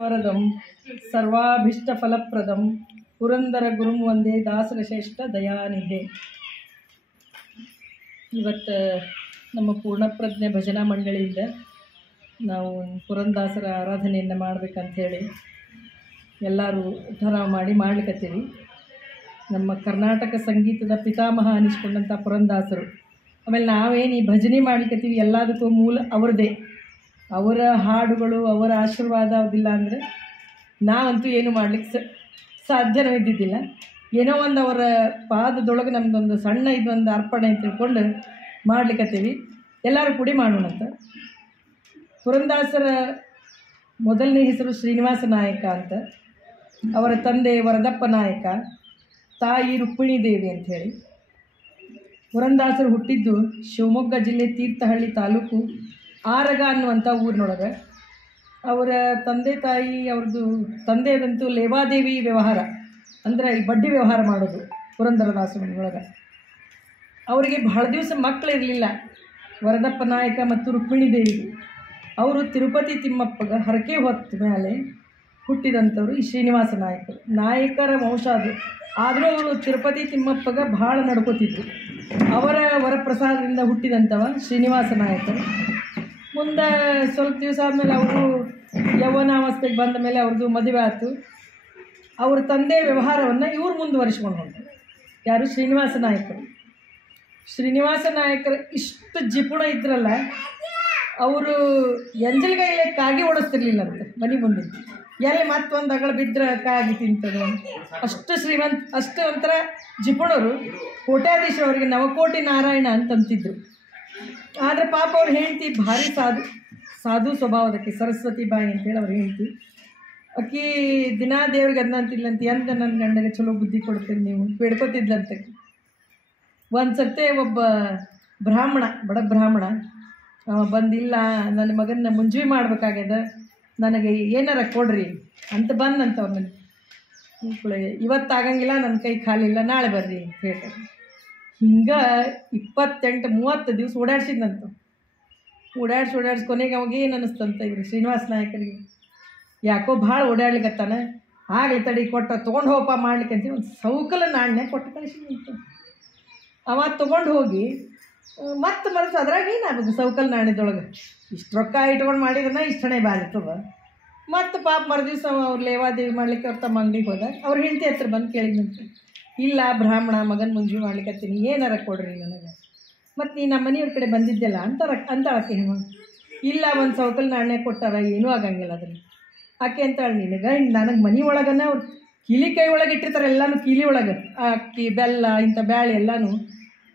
ವರದಂ ಸರ್ವಾಭೀಷ್ಟಫಲಪ್ರದಂ ಪುರಂದರ ಗುರುಂ ವಂದೇ ದಾಸರಶ್ರೇಷ್ಠ ದಯಾನಿಧೆ. ಇವತ್ತು ನಮ್ಮ ಪೂರ್ಣಪ್ರಜ್ಞೆ ಭಜನಾ ಮಂಡಳಿಯಿಂದ ನಾವು ಪುರಂದಾಸರ ಆರಾಧನೆಯನ್ನು ಮಾಡಬೇಕಂಥೇಳಿ ಎಲ್ಲರೂ ಉದ್ಧಾರ ಮಾಡ್ಲಿಕ್ಕತ್ತೀವಿ. ನಮ್ಮ ಕರ್ನಾಟಕ ಸಂಗೀತದ ಪಿತಾಮಹ ಅನಿಸ್ಕೊಂಡಂಥ ಪುರಂದಾಸರು. ಆಮೇಲೆ ನಾವೇನು ಈ ಭಜನೆ ಮಾಡ್ಲಿಕ್ಕತ್ತೀವಿ ಎಲ್ಲದಕ್ಕೂ ಮೂಲ ಅವ್ರದ್ದೇ. ಅವರ ಹಾಡುಗಳು, ಅವರ ಆಶೀರ್ವಾದ ಅದಿಲ್ಲ ಅಂದರೆ ನಾವಂತೂ ಏನು ಮಾಡ್ಲಿಕ್ಕೆ ಸಾಧ್ಯನೂ ಇದ್ದಿದ್ದಿಲ್ಲ. ಏನೋ ಒಂದು ಅವರ ಪಾದದೊಳಗೆ ನಮ್ಮದೊಂದು ಸಣ್ಣ ಇದೊಂದು ಅರ್ಪಣೆ ಅಂತ ತಿಳ್ಕೊಂಡು ಮಾಡ್ಲಿಕ್ಕತ್ತೀವಿ. ಎಲ್ಲರೂ ಕೂಡಿ ಮಾಡೋಣಂತ. ಪುರಂದಾಸರ ಮೊದಲನೇ ಹೆಸರು ಶ್ರೀನಿವಾಸ ನಾಯಕ ಅಂತ. ಅವರ ತಂದೆ ವರದಪ್ಪ ನಾಯಕ, ತಾಯಿ ರುಕ್ಮಿಣಿ ದೇವಿ ಅಂಥೇಳಿ. ಪುರಂದಾಸರು ಹುಟ್ಟಿದ್ದು ಶಿವಮೊಗ್ಗ ಜಿಲ್ಲೆ ತೀರ್ಥಹಳ್ಳಿ ತಾಲೂಕು ಆರಗ ಅನ್ನುವಂಥ ಊರಿನೊಳಗೆ. ಅವರ ತಂದೆ ತಾಯಿ ಅವ್ರದ್ದು ತಂದೆಯದಂತೂ ಲೇವಾದೇವಿ ವ್ಯವಹಾರ ಅಂದರೆ ಈ ಬಡ್ಡಿ ವ್ಯವಹಾರ ಮಾಡೋದು ಪುರಂದರದಾಸರೊಳಗೆ. ಅವರಿಗೆ ಬಹಳ ದಿವಸ ಮಕ್ಕಳಿರಲಿಲ್ಲ ವರದಪ್ಪ ನಾಯಕ ಮತ್ತು ರುಕ್ಮಿಣಿ ದೇವಿಗೆ. ಅವರು ತಿರುಪತಿ ತಿಮ್ಮಪ್ಪಗೆ ಹರಕೆ ಹೊತ್ತ ಮೇಲೆ ಹುಟ್ಟಿದಂಥವ್ರು ಈ ಶ್ರೀನಿವಾಸ ನಾಯಕರು. ನಾಯಕರ ವಂಶ ಅದು. ಆದರೂ ಅವರು ತಿರುಪತಿ ತಿಮ್ಮಪ್ಪಗೆ ಭಾಳ ನಡ್ಕೋತಿದ್ರು. ಅವರ ವರಪ್ರಸಾದದಿಂದ ಹುಟ್ಟಿದಂಥವ ಶ್ರೀನಿವಾಸ ನಾಯಕರು. ಮುಂದೆ ಸ್ವಲ್ಪ ದಿವಸ ಆದಮೇಲೆ ಅವರು ಯೌವನಾವಸ್ಥೆಗೆ ಬಂದ ಮೇಲೆ ಅವ್ರದ್ದು ಮದುವೆ ಆಯಿತು. ಅವ್ರ ತಂದೆ ವ್ಯವಹಾರವನ್ನು ಇವ್ರು ಮುಂದುವರಿಸ್ಕೊಂಡು ಹೊಂಟರು. ಯಾರು? ಶ್ರೀನಿವಾಸ ನಾಯಕರು. ಶ್ರೀನಿವಾಸ ನಾಯಕರು ಇಷ್ಟು ಜಿಪುಣ ಇದ್ರಲ್ಲ, ಅವರು ಎಂಜಲ್ಗೈಲೆ ಕಾಗಿ ಓಡಿಸ್ತಿರ್ಲಿಲ್ಲ ಅಂತ ಮನೆ ಮುಂದೆ. ಎಲ್ಲಿ ಮತ್ತೊಂದು ಅಗಳ ಬಿದ್ದರೆ ಕಾಗಿ ತಿಂತದೆ. ಅಷ್ಟು ಶ್ರೀಮಂತ, ಅಷ್ಟು ಒಂಥರ ಜಿಪುಣರು. ಕೋಟ್ಯಾಧೀಶರು. ಅವರಿಗೆ ನವಕೋಟಿ ನಾರಾಯಣ ಅಂತಂತಿದ್ರು. ಆದರೆ ಪಾಪ ಅವ್ರು ಹೇಳ್ತಿ ಭಾರಿ ಸಾಧು ಸ್ವಭಾವದಕ್ಕೆ, ಸರಸ್ವತಿ ಬಾಯಿ ಅಂತೇಳಿ ಅವ್ರು ಹೇಳ್ತಿ. ಅಕ್ಕಿ ದಿನಾ ದೇವ್ರಿಗೆ ಅದನ್ನಂತಿಲ್ಲಂತ, ಎಂತ ನನ್ನ ಗಂಡಗೆ ಚಲೋ ಬುದ್ಧಿ ಕೊಡ್ತೀನಿ ನೀವು ಬೇಡ್ಕೋತಿದ್ಲಂತ. ಒಂದು ಸರ್ತೆ ಒಬ್ಬ ಬ್ರಾಹ್ಮಣ, ಬಡ ಬ್ರಾಹ್ಮಣ ಬಂದಿಲ್ಲ, ನನ್ನ ಮಗನ ಮುಂಜಿ ಮಾಡ್ಬೇಕಾಗ್ಯದ, ನನಗೆ ಏನಾರ ಕೊಡ್ರಿ ಅಂತ ಬಂದಂತ ಅವ್ರ ಮನೆ. ಇವತ್ತಾಗಂಗಿಲ್ಲ, ನನ್ನ ಕೈ ಖಾಲಿಲ್ಲ, ನಾಳೆ ಬರ್ರಿ ಅಂತ ಹೇಳ್ತಾರೆ. ಹಿಂಗೆ 28-30 ದಿವಸ ಓಡಾಡ್ಸಿದ್ನಂತ. ಓಡಾಡ್ಸಿ ಕೊನೆಗೆ ಅವಾಗ ಏನು ಅನ್ನಿಸ್ತಂತ ಇವರು ಶ್ರೀನಿವಾಸ ನಾಯಕರಿಗೆ, ಯಾಕೋ ಭಾಳ ಓಡಾಡ್ಲಿಕ್ಕತ್ತಾನ, ಆಗಲಿ ತಡಿ ಕೊಟ್ಟ ತೊಗೊಂಡು ಹೋಗಪ್ಪ ಮಾಡ್ಲಿಕ್ಕೆ ಅಂತೇಳಿ ಒಂದು ಸೌಕಲ ನಾಣ್ಯ ಕೊಟ್ಟು ಕಳಿಸಿದಂತ. ಅವ ತೊಗೊಂಡು ಹೋಗಿ ಮತ್ತೆ ಮನಸ್ಸು ಅದ್ರಾಗ ಏನಾಗಬೇಕು ಸೌಕಲ್ ನಾಣ್ಯದೊಳಗೆ ಇಷ್ಟು ರೊಕ್ಕ ಇಟ್ಕೊಂಡು ಮಾಡಿದ್ರೆ ಇಷ್ಟು ಹಣೆ ಬಾಳಿರ್ತದ. ಮತ್ತು ಪಾಪ ಮರುದಿವ್ಸ ಅವ್ರು ಲೇವಾದೇವಿ ಮಾಡ್ಲಿಕ್ಕೆ ಅವ್ರು ತಮ್ಮ ಅಂಗಡಿಗೆ ಹೋದಾಗ ಅವ್ರ ಹೆಂಡತಿ ಹತ್ರ ಬಂದು ಕೇಳಿದಂತೆ, ಇಲ್ಲ ಬ್ರಾಹ್ಮಣ ಮಗನ ಮುಂಜಿ ಮಾಡ್ಲಿಕ್ಕತ್ತೀನಿ, ಏನಾರ ಕೊಡ್ರಿ ನನಗೆ, ಮತ್ತು ನೀ ನಮ್ಮ ಮನೆಯವ್ರ ಕಡೆ ಬಂದಿದ್ದೆಲ್ಲ ಅಂತಾಳಕ್ಕೆ ಹೇಳ. ಇಲ್ಲ, ಒಂದು ಸೌಕಲ್ ನಾಣ್ಯ ಕೊಟ್ಟಾರ, ಏನೂ ಆಗಂಗಿಲ್ಲ ಅದ್ರಲ್ಲಿ. ಆಕೆ ಅಂತಾಳೆ, ನಿನಗೆ ನನಗೆ ಮನೆ ಒಳಗನ ಅವ್ರು ಕೀಲಿ ಕೈ ಒಳಗೆ ಇಟ್ಟಿರ್ತಾರೆ, ಎಲ್ಲನೂ ಕೀಲಿ ಒಳಗೆ ಅಕ್ಕಿ ಬೆಲ್ಲ ಇಂಥ ಬ್ಯಾಳೆ ಎಲ್ಲನೂ,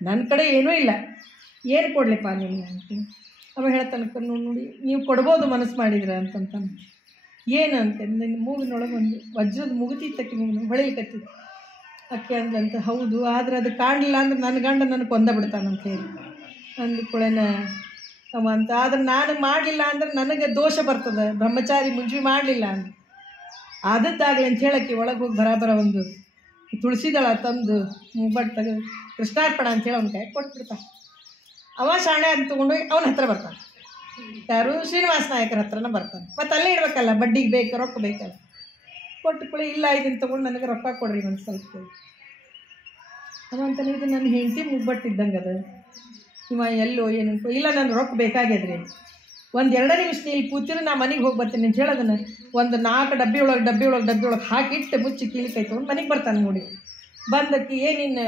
ನನ್ನ ಕಡೆ ಏನೂ ಇಲ್ಲ, ಏನು ಕೊಡಲಿಪ್ಪ ನಿಮ್ಗೆ ಅಂತ. ಅವ ಹೇಳ್ತಾನಕ್ಕ, ನೋಡಿ ನೀವು ಕೊಡ್ಬೋದು ಮನಸ್ಸು ಮಾಡಿದ್ರೆ ಅಂತಂತಾನೆ. ಏನು ಅಂತ ನಿನ್ನ ಮೂಗಿನೊಳಗೆ ಒಂದು ವಜ್ರದ ಮುಗುತಿತ್ತಕ್ಕೆ ಮೂಗಿನ ಹೊಳಿಲಿಕ್ಕತ್ತಿದ್ದು. ಅಕ್ಕೆ ಅಂದ್ಲಂತ, ಹೌದು, ಆದರೆ ಅದು ಕಾಣಲಿಲ್ಲ ಅಂದ್ರೆ ನನ್ನ ಗಂಡ ನನಗೆ ಕೊಂದ ಬಿಡ್ತಾನಂತ ಹೇಳಿ ಅಂದ್ಕೊಳ್ಳೇನ ಅವ ಅಂತ. ಆದ್ರೆ ನಾನು ಮಾಡಲಿಲ್ಲ ಅಂದ್ರೆ ನನಗೆ ದೋಷ ಬರ್ತದೆ, ಬ್ರಹ್ಮಚಾರಿ ಮುಂಜಿ ಮಾಡಲಿಲ್ಲ ಅಂತ. ಆದದ್ದಾಗಲಿ ಅಂತ ಹೇಳಕ್ಕೆ ಒಳಗೆ ಹೋಗಿ ಬರಾಬರ ಒಂದು ತುಳಸಿದಳ ತಂದು ಮುಬ್ಬಟ್ಟು ತೆಗೆದು ಕೃಷ್ಣಾರ್ಪಣ ಅಂತೇಳಿ ಅವ್ನ ಕೈ ಕೊಟ್ಬಿಡ್ತಾನೆ. ಅವ ಶಾಣೆ ಅಂತ ತೊಗೊಂಡೋಗಿ ಅವನ ಹತ್ರ ಬರ್ತಾನೆ. ಯಾರು? ಶ್ರೀನಿವಾಸ ನಾಯಕರ ಹತ್ರನ ಬರ್ತಾನೆ. ಮತ್ತು ಅಲ್ಲೇ ಇಡಬೇಕಲ್ಲ, ಬಡ್ಡಿಗೆ ಬೇಕು, ರೊಕ್ಕ ಬೇಕಲ್ಲ. ಕೊಟ್ಟುಕೊಳ್ಳಿ, ಇಲ್ಲ ಇದನ್ನು ತೊಗೊಂಡು ನನಗೆ ರೊಕ್ಕ ಕೊಡ್ರಿ ಒಂದು ಸ್ವಲ್ಪ. ಅವ ಅಂತಾನೆ, ಇದು ನನ್ನ ಹೆಂಡತಿ ಮುಬ್ಬಟ್ಟಿದ್ದಂಗೆ ಅದು, ಇವ ಎಲ್ಲೋ ಏನು, ಇಲ್ಲ ನನ್ನ ರೊಕ್ಕ ಬೇಕಾಗ್ಯದ್ರಿ, ಒಂದು 2 ನಿಮಿಷ ಇಲ್ಲಿ ಕೂತಿರು, ನಾ ಮನೆಗೆ ಹೋಗಿ ಬರ್ತೀನಿ ಅಂತ ಹೇಳೋದನ್ನು ಒಂದು 4 ಡಬ್ಬಿ ಒಳಗೆ ಹಾಕಿಟ್ಟು ಮುಚ್ಚಿ ಕೀಲಿ ಕೈ ತೊಗೊಂಡು ಮನೆಗೆ ಬರ್ತಾನೆ. ನೋಡಿ ಬಂದಕ್ಕೆ, ಏನಿನ್ನ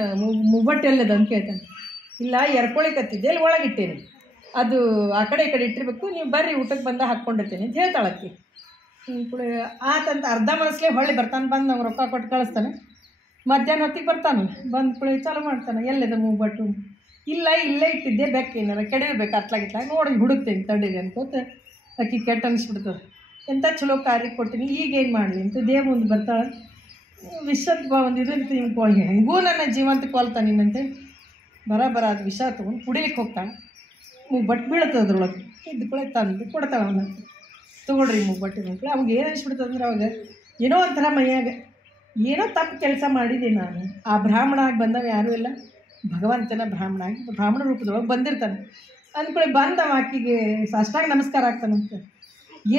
ಮುಬ್ಬಟ್ಟು ಎಲ್ಲದ ಅಂತ ಕೇಳ್ತಾನೆ. ಇಲ್ಲ, ಎರ್ಕೊಳಿಕತ್ತಿದ್ದೆ, ಎಲ್ಲಿ ಒಳಗಿಟ್ಟೇನೆ, ಅದು ಆ ಕಡೆ ಈ ಕಡೆ ಇಟ್ಟಿರ್ಬೇಕು, ನೀವು ಬರ್ರಿ ಊಟಕ್ಕೆ ಬಂದ ಹಾಕ್ಕೊಂಡಿರ್ತೀನಿ ಅಂತ ಹೇಳ್ತಾಳಕ್ಕಿ. ಆತಂತ ಅರ್ಧ ಮನಸ್ಸಲ್ಲೇ ಹೊಳ್ಳಿ ಬರ್ತಾನೆ. ಬಂದು ನಾವು ರೊಕ್ಕ ಕೊಟ್ಟು ಕಳಿಸ್ತಾನೆ. ಮಧ್ಯಾಹ್ನ ಹೊತ್ತಿಗೆ ಬರ್ತಾನೆ. ಬಂದು ಕುಳಿ ಚಾಲು ಮಾಡ್ತಾನೆ, ಎಲ್ಲದ ಮುಬ್ಬಟ್ಟು, ಇಲ್ಲ ಇಲ್ಲೇ ಇಟ್ಟಿದ್ದೆ, ಬೆಕ್ಕೇನಾರ ಕೆಡವಿಬೇಕು ಅತ್ಲಾಗಿತ್ಲಾಗ ನೋಡಿ ಹುಡುಕ್ತೇನೆ ತಡೀರಿ ಅನ್ಕೋತ ಅಕ್ಕಿ ಕೆಟ್ಟ ಅನಿಸ್ಬಿಡ್ತದೆ. ಎಂಥ ಚಲೋ ಕಾರ್ಯಕ್ಕೆ ಕೊಡ್ತೀನಿ, ಈಗೇನು ಮಾಡಲಿ ಅಂತ ದೇವ ಮುಂದೆ ಬರ್ತಾಳೆ. ವಿಷದ ಒಂದು ಇದು ನಿಮ್ಗೆ ಹೆಂಗೂ ನನ್ನ ಜೀವಂತ ಕೊಲ್ತಾನೆ ನಿನ್ನಂತೆ ಬರ ಅದು ವಿಷ ತೊಗೊಂಡು ಕುಡಿಲಿಕ್ಕೆ ಹೋಗ್ತಾಳೆ. ಮುಬ್ಬಟ್ಟು ಬೀಳ್ತದೆ ಅದ್ರೊಳಗೆ. ಇದ್ಕೊಳ್ಳೆ ತಂದು ಕೊಡ್ತಾಳೆ ಅವನ. ತೊಗೊಳ್ರಿ ಮುಬ್ಬಟ್ಟು ಮಕ್ಕಳು. ಅವಾಗ ಏನು ಅನಿಸ್ಬಿಡ್ತದೆ ಅಂದ್ರೆ ಅವಾಗ ಏನೋ ಒಂಥರ ಮೈಯಾಗ ಏನೋ ತಪ್ಪು ಕೆಲಸ ಮಾಡಿದೆ ನಾನು. ಆ ಬ್ರಾಹ್ಮಣ ಆಗಿ ಬಂದವ ಯಾರೂ ಇಲ್ಲ, ಭಗವಂತನ ಬ್ರಾಹ್ಮಣ ಆಗಿ ಬ್ರಾಹ್ಮಣ ರೂಪದೊಳಗೆ ಬಂದಿರ್ತಾನೆ. ಅಂದ್ಕೊಳ್ಳಿ ಬಂದವ ಆಕಿಗೆ ಸಾಷ್ಟಾಂಗ ನಮಸ್ಕಾರ ಆಗ್ತಾನಂತೆ.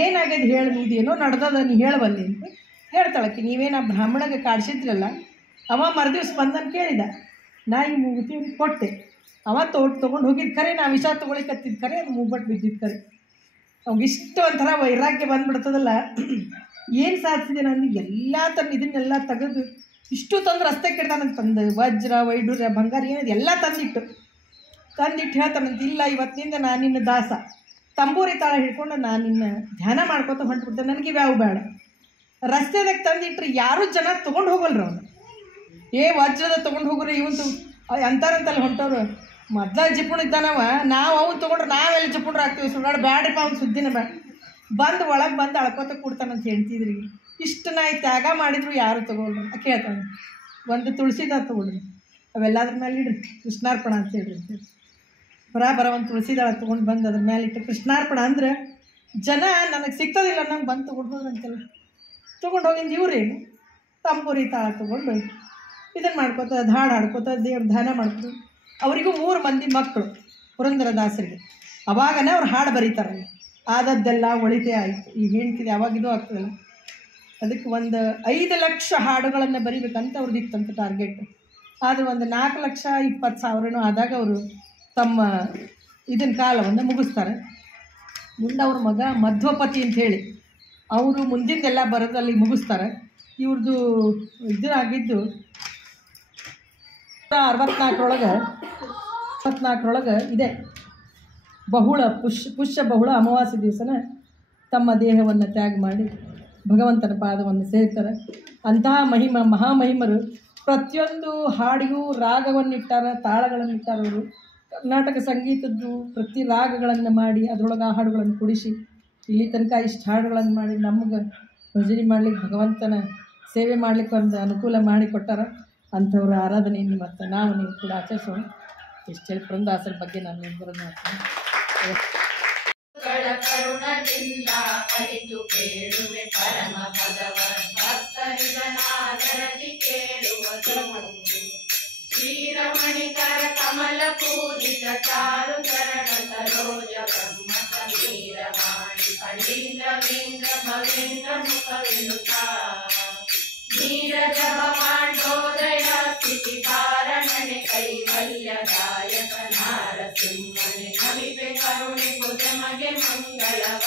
ಏನಾಗ್ಯದ ಹೇಳಿ, ನೀದೇನೋ ನಡೆದದ ನೀ ಹೇಳಬಲ್ಲಿ ಅಂತ ಹೇಳ್ತಾಳಕ್ಕೆ. ನೀವೇನು ಆ ಬ್ರಾಹ್ಮಣಗೆ ಕಾಡ್ಸಿದ್ರಲ್ಲ, ಅವ ಮರುದಿವ್ಸ ಬಂದನ್ನು ಕೇಳಿದ. ನಾ ಈ ಮೂಗುತಿ ಕೊಟ್ಟೆ, ಅವ ತೊಗೊಂಡು ಹೋಗಿದ್ದು ಖರೆ, ನಾ ವಿಷ ತೊಗೊಳಿಕತ್ತಿದ್ದು ಖರೆ, ಅದು ಮೂಗ್ಬಟ್ಟು ಬಿದ್ದಿದ್ದು ಖರೆ. ಅವಾಗ ಇಷ್ಟು ಒಂಥರ ವೈರಾಗ್ಯ ಬಂದುಬಿಡ್ತದಲ್ಲ. ಏನು ಸಾಧಿಸಿದೆ ನಾನು, ಎಲ್ಲ ತನ್ನ ಇದನ್ನೆಲ್ಲ ತೆಗೆದು ಇಷ್ಟು ತಂದು ರಸ್ತೆ ಕೆಡ್ತಾನಂತ. ತಂದು ವಜ್ರ ವೈಡೂರ್ಯ ಬಂಗಾರ ಏನಿದೆ ಎಲ್ಲ ತಂದಿಟ್ಟು ಹೇಳ್ತಾನಂತ. ಇಲ್ಲ, ಇವತ್ತಿನಿಂದ ನಾನು ನಿನ್ನ ದಾಸ, ತಂಬೂರಿ ತಾಳ ಹಿಡ್ಕೊಂಡು ನಾನು ನಿನ್ನ ಧ್ಯಾನ ಮಾಡ್ಕೊತ ಹೊಂಟ್ಬಿಡ್ತೇನೆ, ನನಗೆ ಇವ್ಯಾವು ಬೇಡ. ರಸ್ತೆದಾಗ ತಂದಿಟ್ರೆ ಯಾರೂ ಜನ ತೊಗೊಂಡು ಹೋಗಲ್ರು ಅವನು. ವಜ್ರದ ತೊಗೊಂಡು ಹೋಗ್ರಿ ಇವಂತು ಅಂತಾರಂತಲ್ಲಿ ಹೊಂಟವ್ರು. ಮೊದಲ ಜಿಪುಣ ಇದ್ದಾನವ, ನಾವು ಅವ್ನು ತೊಗೊಂಡ್ರೆ ನಾವೆಲ್ಲ ಜಿಪುಣ್ರು ಆಗ್ತೀವಿ. ಸುಳ್ಳಾಡು ಬ್ಯಾಡಪ್ಪ, ಅವ್ನು ಸುದ್ದಿನ ಬೇಡ. ಬಂದು ಒಳಗೆ ಬಂದು ಅಳ್ಕೋತ ಕೊಡ್ತಾನಂತ ಹೇಳ್ತಿದ್ರಿ. ಇಷ್ಟು ನಾಯಿ ತ್ಯಾಗ ಮಾಡಿದ್ರು ಯಾರು ತೊಗೊಳ್ರಿ ಕೇಳ್ತಾನೆ. ಒಂದು ತುಳಸಿದಾರ ತೊಗೊಳ್ರಿ, ಅವೆಲ್ಲದ್ರ ಮೇಲೆ ಇಡ್ರಿ, ಕೃಷ್ಣಾರ್ಪಣ ಅಂತ ಹೇಳ್ರಿ ಅಂತೇಳಿ ಬರ ಒಂದು ತುಳಸಿದಾಳ ತೊಗೊಂಡು ಬಂದು ಅದ್ರ ಮೇಲೆ ಇಟ್ಟು ಕೃಷ್ಣಾರ್ಪಣ ಅಂದ್ರೆ ಜನ ನನಗೆ ಸಿಗ್ತದಿಲ್ಲ ನಂಗೆ ಬಂದು ತೊಗೊಂಡ್ಬೋದು ಅಂತೆಲ್ಲ ತೊಗೊಂಡು ಹೋಗಿಂದ. ಇವ್ರೇನು ತಂಬೂರಿ ತಾಳ ತೊಗೊಂಡು ಇದನ್ನು ಮಾಡ್ಕೋತ ಹಾಡು ಹಾಡ್ಕೋತ ದೇವ್ರ ಧ್ಯಾನ ಮಾಡ್ಕೋತ. ಅವರಿಗೂ 3 ಮಂದಿ ಮಕ್ಕಳು ಪುರಂದರದಾಸರಿಗೆ. ಅವಾಗನೇ ಅವ್ರು ಹಾಡು ಬರೀತಾರಲ್ಲ, ಆದದ್ದೆಲ್ಲ ಒಳಿತೇ ಆಯಿತು. ಈಗ ಹೇಳ್ತಿದೆ ಅವಾಗಿದು ಆಗ್ತದಲ್ಲ. ಅದಕ್ಕೆ ಒಂದು 5 ಲಕ್ಷ ಹಾಡುಗಳನ್ನು ಬರೀಬೇಕಂತ ಅವ್ರದ್ದು ಇತ್ತಂತ ಟಾರ್ಗೆಟ್. ಆದರೆ ಒಂದು 4,20,000 ಆದಾಗ ಅವರು ತಮ್ಮ ಇದನ್ನ ಕಾಲವನ್ನು ಮುಗಿಸ್ತಾರೆ. ಮುಂದೆ ಅವ್ರ ಮಗ ಮಧ್ವಪತಿ ಅಂತ ಹೇಳಿ ಅವರು ಮುಂದಿಂದೆಲ್ಲ ಬರೋದಲ್ಲಿ ಮುಗಿಸ್ತಾರೆ. ಇವ್ರದ್ದು ಇದನ್ನಾಗಿದ್ದು 64ರೊಳಗೆ ಇದೆ ಬಹುಳ ಪುಷ್ಯ ಬಹುಳ ಅಮಾವಾಸ್ಯೆ ದಿವಸನ ತಮ್ಮ ದೇಹವನ್ನು ತ್ಯಾಗ ಮಾಡಿ ಭಗವಂತನ ಪಾದವನ್ನು ಸೇರ್ತಾರೆ. ಅಂತಹ ಮಹಾಮಹಿಮರು ಪ್ರತಿಯೊಂದು ಹಾಡಿಗೂ ರಾಗವನ್ನಿಟ್ಟಾರ, ತಾಳಗಳನ್ನಿಟ್ಟಾರ. ಅವರು ಕರ್ನಾಟಕ ಸಂಗೀತದ್ದು ಪ್ರತಿ ರಾಗಗಳನ್ನು ಮಾಡಿ ಅದರೊಳಗೆ ಆ ಹಾಡುಗಳನ್ನು ಕುಡಿಸಿ ಇಲ್ಲಿ ತನಕ ಇಷ್ಟು ಹಾಡುಗಳನ್ನು ಮಾಡಿ ನಮ್ಗೆ ಭಜನೆ ಮಾಡ್ಲಿಕ್ಕೆ, ಭಗವಂತನ ಸೇವೆ ಮಾಡ್ಲಿಕ್ಕೆ ಒಂದು ಅನುಕೂಲ ಮಾಡಿಕೊಟ್ಟಾರ. ಅಂಥವ್ರ ಆರಾಧನೆಯನ್ನು ಮತ್ತು ನಾವು ನೀವು ಕೂಡ ಆಚರಿಸೋಣ. ಇಷ್ಟು ಹೇಳಿ ಪುರಂದರದಾಸರ ಬಗ್ಗೆ ನಾನು ನಿರ್ಧಾರ ಮಾಡ್ತೀನಿ. ಕರುಣದಿಂದ ಕಲಿತು ಕೇಳುವೆ ಪರಮ ಪದವ ಭಕ್ತರಿದನಾದರದಿ ಕೇಳುವುದು. ಶ್ರೀರಮಣಿಕರ ಕಮಲ ಪೂಜಿತ ಚಾರು ಚರಣ ಸರೋಜ ಬ್ರಹ್ಮ ಸಮೀರವಾಣಿ ಫಣೀಂದ್ರವೀಂದ್ರ ಭವೇಂದ್ರ ಮುಖವಿನುತ ನೀರಜ ಭವಾಂಡೋದಯ ಸ್ಥಿತಿ ಕಾರಣನೆ ಕೈವಲ್ಯದಾಯಕ ನಾರಸಿಂಹನೆ ನಮಿಪೆ ಕರುಣೆ ಕುಜಮಗೆ ಮಂಗಳವ.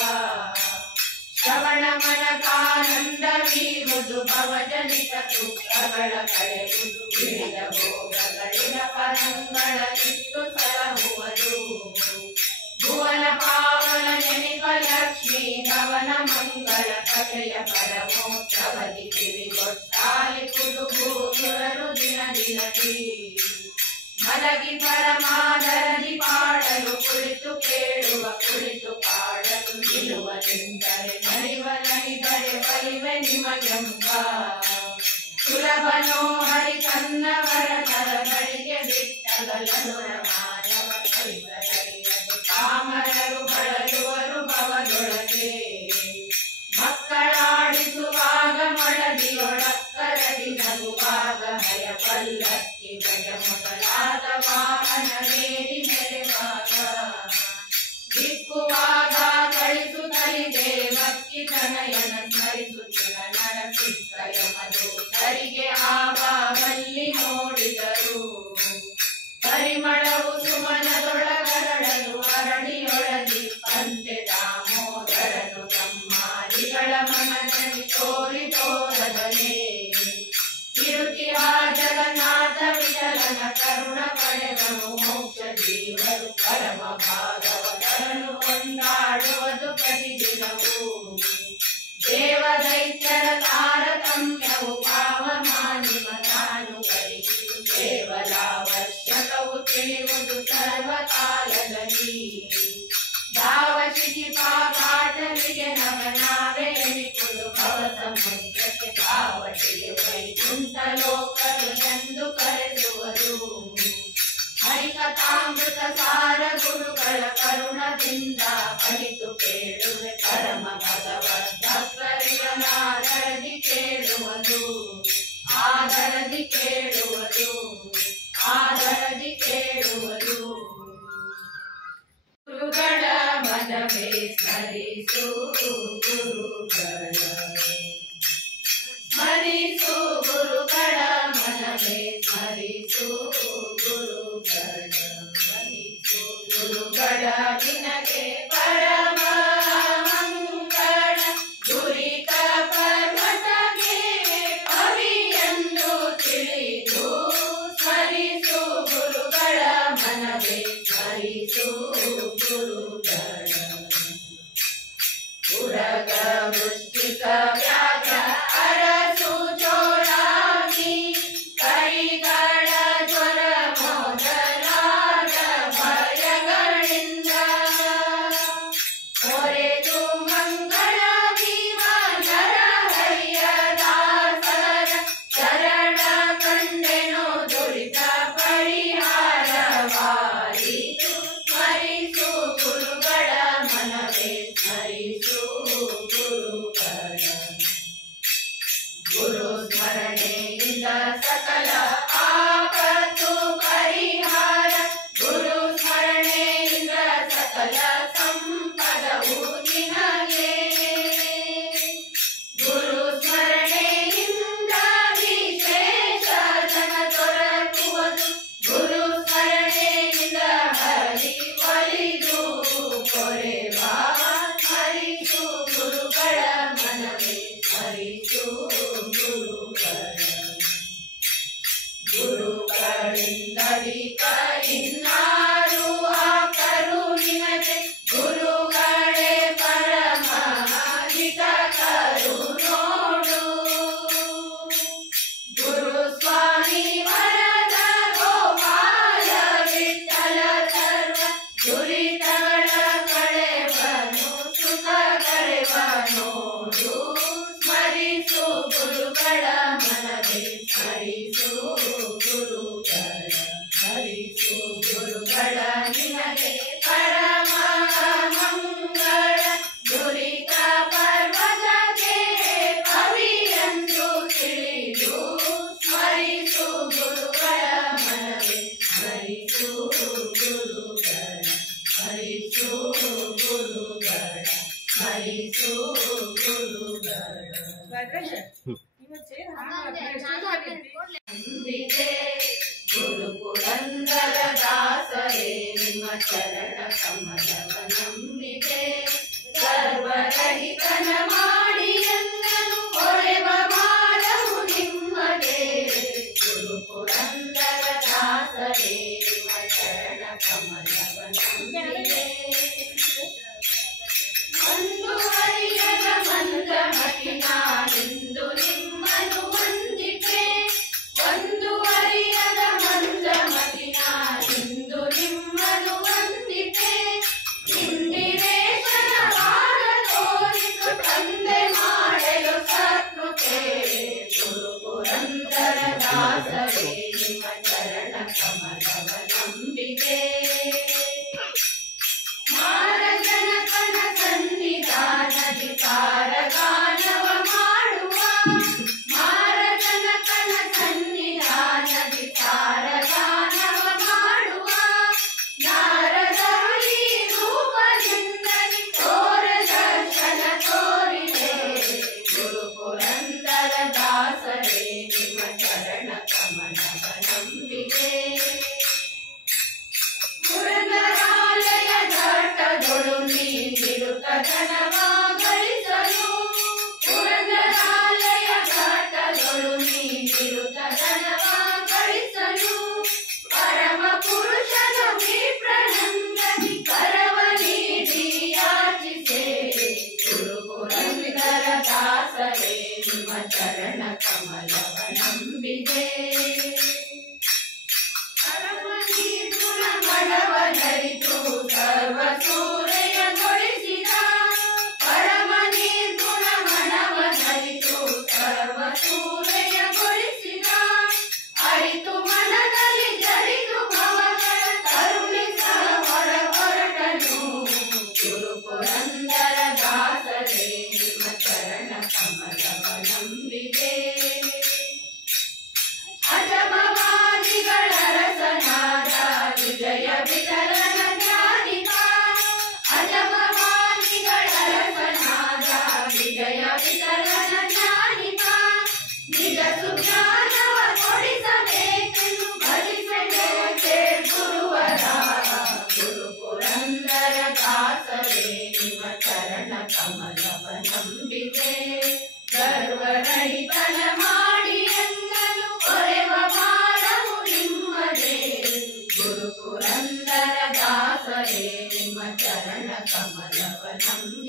ಶ್ರವಣ ಮನಕಾನಂದವೀವುದು ಭವಜನಿತ ದುಃಖಗಳ ಕಳೆಯುವುದು ವಿವಿಧ ಭೋಗಗಳಿನ ಪರಂಗಳ ಕಿತ್ತು ಸಲಹುವುದು. ಭುವನ ಪಾವನ ನೆನಿಪ ಲಕ್ಷ್ಮೀ ಧವನ ಮಂಗಳ ಕಥೆಯ ಪರಮೋತ್ಸವದಿ ಕಿವಿಗೊಟ್ಟಾಲಿ ಕುದುಭೂಸುರರು ದಿನ ದಿನದಿ ಮಲಗಿ ಪರಮಾದರದಿ ಪಾಡಲು ಕುಳಿತು ಕೇಳುವ ಕುಳಿತು ಪಾಡಲು ನಿಲ್ಲುವನೆಂದರೆ ನಲಿವನನಿದರೆ ಬಲಿವೆ ನಿಮಗೆಂಬ. ಸುಲಭನೋ ಹರಿ ಕನ್ನವರ ತರಗಳಿಗೆ ಬಿಟ್ಟಗಲನುರ ಮಾನವ ಕೈಬರಲಿಯದು ಕಾಮರರು ಬಳಲುವರು ಭವದೊಳಗೆ. ಮಕ್ಕಳಾಡಿಸುವಾಗ ಮೊಳದಿಯೊಳಕ್ಕರದಿ ನಗುವಾಗ ಹಯ ಪಲ್ಲಕ್ಕಿ ಗಜ ಮೊದಲಾದ ವಾಹನವೇರಿ ಮೆರೆವಾಗ ದಿಕ್ಕುವಾಗ ಕಳಿಸುತ್ತಲಿ ದೇವಕ್ಕಿ ತನಯನ ಸ್ಮರಿಸುತ್ತಿನ ನರಸಿಕ್ಕಯ ಮಧುಕರಿಗೆ ಆವಾಗಲ್ಲಿ ನೋಡಿದರು. ಪರಿಮಳವು ಸುಮನದೊಳಗರಳಲು ಅರಳಿಯೊಳಗಿ ಪಂತೆ ದಾಮೋದರನು ಬ್ರಹ್ಮಾದಿಗಳ ಮನದಲ್ಲಿ ತೋರಿ ತೋರದಲೇ. ಕಿರುತಿಹ ಜಗನ್ನಾಥ ವಿಠಲನ ಕರುಣ ಪಡೆದನು ಮನವೇ ಸ್ಮರಿಸು ಗುರುಗಳ ಸ್ಮರಿಸು ಗುರುಗಳ ಮನವೇ ಸ್ಮರಿಸು ಗುರುಗಳ ಸ್ಮರಿಸು ಗುರುಗಳ ನಿನಗೆ ಪರಮ ಮಂಗಳ ದುರಿತ ಪರ್ವತಕ್ಕೆ ಕವಿಯೆಂದು ತಿಳಿದು ಸ್ಮರಿಸು ಗುರುಗಳ ಮನವೇ ಸ್ಮರಿಸು ಗುರುಗಳ ಉರಗ ವೃಶ್ಚಿಕ ವ್ಯಾಘ್ರ ಅರಸು ಚೋರಾಗಿ ಕೈಗಳ ಜ್ವರ ಮೊದಲಾದ ಭಯಗಳಿಂದ ಹೊರೆದು ಮಂಗಳ ಜೀವನರ ಹರಿಯದಾಸರ ಶರಣ ಕಂಡೆನು ದುರಿತ ಪರಿಹಾರವಾಯಿತು ಸ್ಮರಿಸು ಗುರುಗಳ ಮನವೇ ಸ್ಮರಿಸು ಗುರುಗಳ ಗುರು ಸ್ಮರಣೆಯಿಂದ ಸಕಲ ಆಪತ್ತು ಪರಿಹಾರ ಗುರು ಸ್ಮರಣೆಯಿಂದ ಸಕಲ ಸಂಪದವು ನಿನಗೆ ಗುರು ಸ್ಮರಣೆಯಿಂದ ವಿಶೇಷ ಧನ ದೊರಕುವುದು ಗುರು ಸ್ಮರಣೆಯಿಂದ ಹರಿ ಒಲಿದು ಕೊರೆವಾ ಸ್ಮರಿಸು ಗುರುಗಳ ಮನವೇ ಸ್ಮರಿಸು ಗುರುಗಳ ಗುರುಗಳಿಂದಲಿಕ ಇನ್ನಾರು ಆಕರು ನಿನಗೆ ಗುರುಗಳೇ ಪರಮ ಹಿತಕರು ನೋಡು ಗುರು ಸ್ವಾಮಿ ವರದ ಗೋಪಾಲ ವಿಠಲ ಸರ್ವ ದುರಿತಗಳ ಕಳೆವನು ಸುಖಗಳೆವ ನೋಡು ಸ್ಮರಿಸು ಗುರುಗಳ ಮನವೇ ಸ್ಮರಿಸು ಗುರುಗಳ ಸ್ಮರಿಸು ಗುರುಗಳ ನಿನಗೆ ಪರಮ ಮಂಗಳ ದುರಿತ ಪರ್ವತಕ್ಕೆ ಕವಿಯೆಂದು ತಿಳಿದು ಸ್ಮರಿಸು ಗುರುಗಳ ಮನವೇ ಸ್ಮರಿಸು ಗುರುಗಳ ಸ್ಮರಿಸು ಗುರುಗಳ ಸ್ಮರಿಸು ಗುರುಗಳ ನಂಬಿದೆ ಗುರು ಪುರಂದರ ದಾಸರೇ ನಿಮ್ಮ ಚರಣ ಕಮಲವ ನಂಬಿದೆ ಸರ್ವರಹಿತನ ಮಾಡಿ ಎಲ್ಲನು ಕೊರೆವ ಮಾಡವು ನಿಮ್ಮದೇ ಗುರು ಪುರಂದರ ದಾಸರೇ ನಿಮ್ಮ ಚರಣ ಕಮಲವ ನಂಬಿದೆ ಒಂದು ಹರಿಯದ ಮಂದ ಮತಿ ನಾನೆಂದು ನಿಮ್ಮ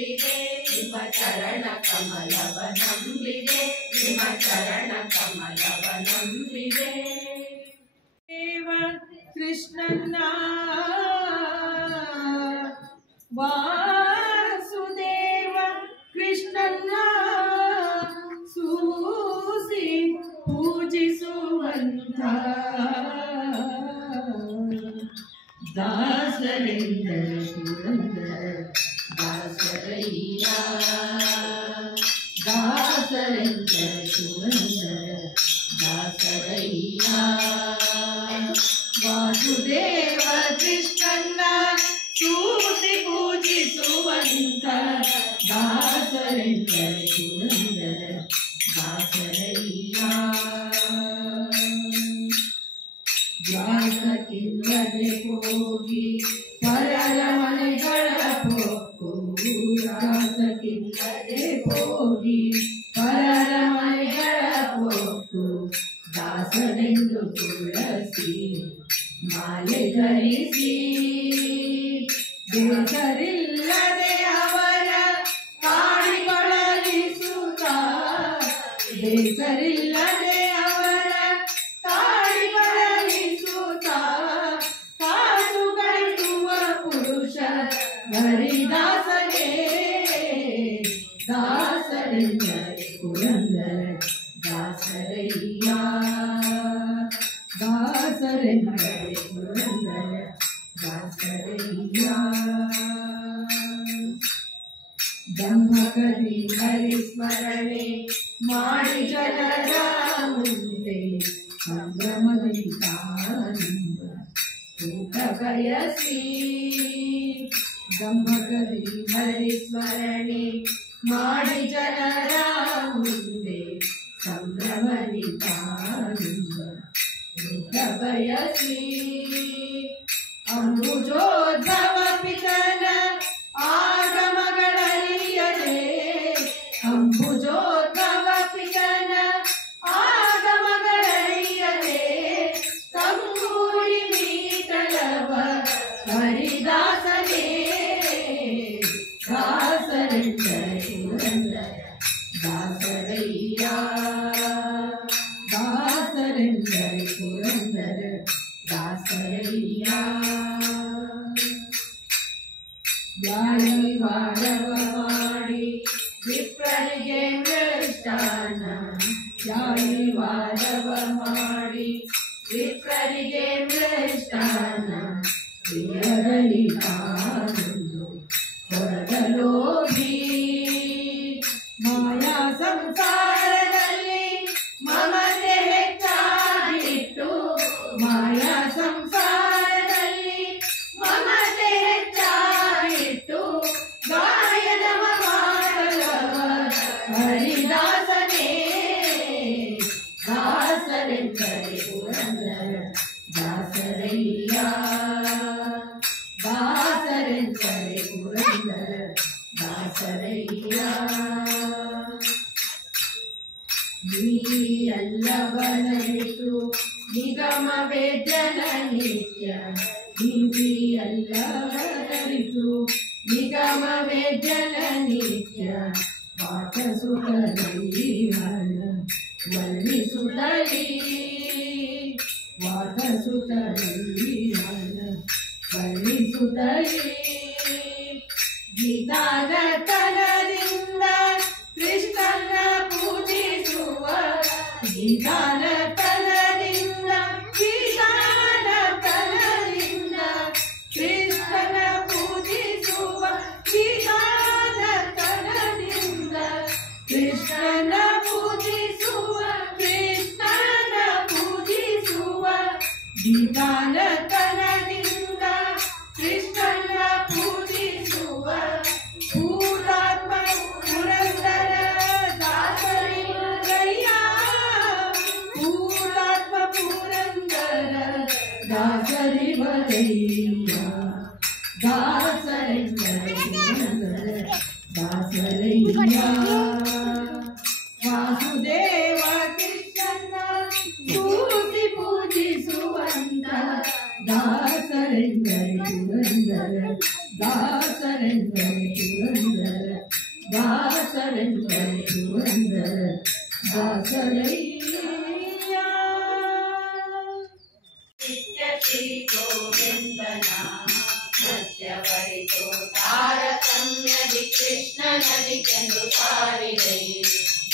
ನಂಬಿದೆ ನಿಮ್ಮ ಚರಣ ಕಮಲವ ನಂಬಿದೆ ನಿಮ್ಮ ಚರಣ ಕಮಲವ ನಂಬಿದೆ ದೇವ ಕೃಷ್ಣನ ವಾಸುದೇವ ಕೃಷ್ಣನ ಸೂಸಿ ಪೂಜಿಸುವಂತ ದಾಸರೆಂದರ ಪುರಂದರ ದಾಸರಯ್ಯ ದಾಸರೆಂದರ ಪುರಂದರ ದಾಸರಯ್ಯ ವಾಸುದೇವ ಕೃಷ್ಣನ ಸೂಸಿ ಪೂಜಿಸುವಂತ ದಾಸರೆಂದರ ಪುರಂದರ ದಾಸರಯ್ಯ ವ್ಯಾಸಕ್ಕಿಲ್ಲದೆ ಹೋಗಿ ಪರರ ಮನೆಗಳ ಪೊಕ್ಕು ವ್ಯಾಸಕ್ಕಿಲ್ಲದೆ ಹೋಗಿ ಪರರ ಮನೆಗಳ ಪೊಕ್ಕು ದಾಸನೆಂದು ತುಳಸಿ ಮಾಲೆ ಧರಿಸಿ ಬೇಸರಿಲ್ಲದೆ ಅವರ ಕಾಡಿಗೊಳಗಿಸುತ್ತ ಬೇಸರಿಲ್ಲದೆ ಅವರ ಕಾಡಿಗೊಳಗಿಸುತ್ತ ಕಾಸು ಗಳಿಸುವ ಪುರುಷ ಹರಿದಾಸನೇ ದಾಸರೆಂದರೆ ಪುರಂದರ ದಾಸರಯ್ಯ ದಾಸರೆಂದರೆ ಪುರಂದರ ದಾಸರಯ್ಯ ಬ್ರಹ್ಮಕದಿ ಹರಿಸ್ಮರಣೆ ಮಾಡಿ ಜನರ ಮುಂದೆ ಸಂಭ್ರಮದಿಂದ ಊಟ ಬಯಸಿ ಬ್ರಹ್ಮಕದಿ ಹರಿಸ್ಮರಣೆ ಮಾಡಿ ಜನರ ಮುಂದೆ ಸಂಭ್ರಮದಿಂದ ಊಟ ಬಯಸಿ ಅಂಬುಜೋದ್ಭವ ಪಿತನ ಆಗಮಗಳರಿಯದೆ ಅಂಬುಜೋದ್ಭವ ಪಿತನ ಆಗಮಗಳರಿಯದೆ ತಂಗೂರಿ ಮೀಟಲವ ಹರಿದಾಸನೇ ದಾಸರೆಂದರೆ ಪುರಂದರ ದಾಸರಯ್ಯ ದಾಸರೆಂದರೆ ಪುರಂದರ ದಾಸರಯ್ಯ ಯಾಳಿ ವಾರವ ಮಾಡಿ ವಿಪ್ರರಿಗೆ ಮೃಷ್ಟಾನ ಯಾಳಿ ವಾರವ ಮಾಡಿ ವಿಪ್ರರಿಗೆ ಮೃಷ್ಟಾನ ಪ್ರಿಯರಲ್ಲಿ ಕಾಣಲು ಹೊರಗಲೋಗಿ ಮಾಯಾ ಸಂಸಾರದಲ್ಲಿ ಮಮತೆ ಹೆಚ್ಚಾಗಿಟ್ಟು ಮಾಯಾ ಸಂಸಾರದಲ್ಲಿ ಮಮತೆ ಹೆಚ್ಚಾಗಿಟ್ಟು ಗಾಯನವ ಮಾಡಲವ ಹರಿದಾಸನೇ ದಾಸರೆಂದರೆ ಪುರಂದರ ದಾಸರಯ್ಯ ದಾಸರೆಂದರೆ ಪುರಂದರ ದಾಸರಯ್ಯ ನೀಯಲ್ಲವನರಿತು ನಿಗಮವೇ ಜನನಿತ್ಯ ನೀಯಲ್ಲವನರಿತು ನಿಗಮವೇ ಜನನಿತ್ಯ ವಾಟಸುತಲಿ ಹಣ ವರ್ಣಿಸುತ್ತಲಿ ವಾಟಸುತಲಿ ಹಣ ವರ್ಣಿಸುತ್ತಲಿ ಗೀತಾನತನದಿಂದ ಕೃಷ್ಣನ ಪೂಜಿಸುವ ಗೀತಾನತನದಿಂದ ಗೀತಾನತನದಿಂದ ಕೃಷ್ಣನ ಪೂಜಿಸುವ ಗೀತಾನತನದಿಂದ ಕೃಷ್ಣನ ಪೂಜಿಸುವ ಕೃಷ್ಣನ ಪೂಜಿಸುವ ಗೀತಾನತನದಿಂದ ಕೃಷ್ಣನ ಪೂಜಿಸುವ ಭೂತಾತ್ಮ ಪುರಂದರ ದಾಸರಯ್ಯ ಭೂತಾತ್ಮ ಪುರಂದರ ದಾಸರಿವರಯ್ಯ ದಾಸರೆಂದರೆ ಪುರಂದರ ದಾಸರಯ್ಯ ವಾಸುದೇವ ಕೃಷ್ಣನ ಪೂಜಿ ಪೂಜಿಸುವಂತ ದಾಸರೆಂದರೆ ಪುರಂದರ ದಾಸರೆಂದರೆ ಪುರಂದರ ದಾಸರೆಂದರೆ ಪುರಂದರ ದಾಸರಯ್ಯ. ನಿತ್ಯ ಶ್ರೀ ಗೋವಿಂದನ ನೃತ್ಯವರಿತು ತಾರತಮ್ಯದಿ ಕೃಷ್ಣನದಿಗೆಂದು ಸಾರಿದೆ.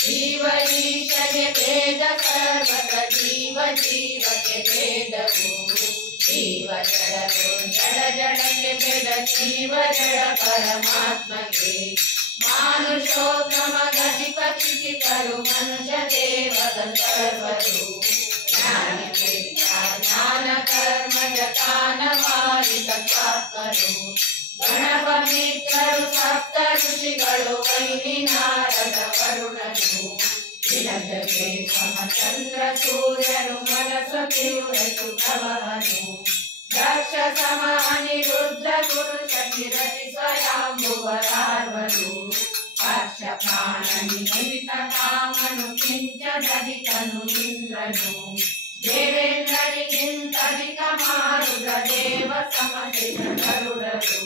ಜೀವ ಈಶಗೆ ಭೇದ ಸರ್ವತ ಜೀವ ಜೀವಕ್ಕೆ ಭೇದವು. ಜೀವ ಜಡರು ಜಡ ಜಡಕ್ಕೆ ಭೇದ ಜೀವ ಜಡ ಪರಮಾತ್ಮಗೆ. ಮಾನುಷೋತ್ತಮ ಗತಿ ಪಕ್ಷಿತರು ಮನುಷ್ಯ ದೇವದ ಸರ್ವರು. ಜ್ಞಾನ ಕರ್ಮ ಜತಾನ ವಾರಿತ ಪಾಪರು. ಗಣಪ ಮಿತ್ರರು ಸಪ್ತ ಋಷಿಗಳು ವೈನಿ ನಾರದ ವರುಣರು. ವಿಲಜಗೆ ಸಮಚಂದ್ರ ಸೂರ್ಯರು ಮನಸತಿವ್ರತು ಪ್ರವಹನು. ದಕ್ಷ ಸಮ ಅನಿರುದ್ಧ ಗುರು ಶಕ್ತಿರತಿ ಸ್ವಯಾಂಭುವರಾರ್ವರು. ಹರ್ಷ ಪ್ರಾಣ ನಿಮಿತ ಕಾಮನು ಕಿಂಚದಧಿಕನು ಇಂದ್ರನು. ದೇವೇಂದ್ರರಿಗಿಂತಧಿಕ ಮಾರುತ ದೇವ ಸಮಶಿಷ ಗರುಡರು.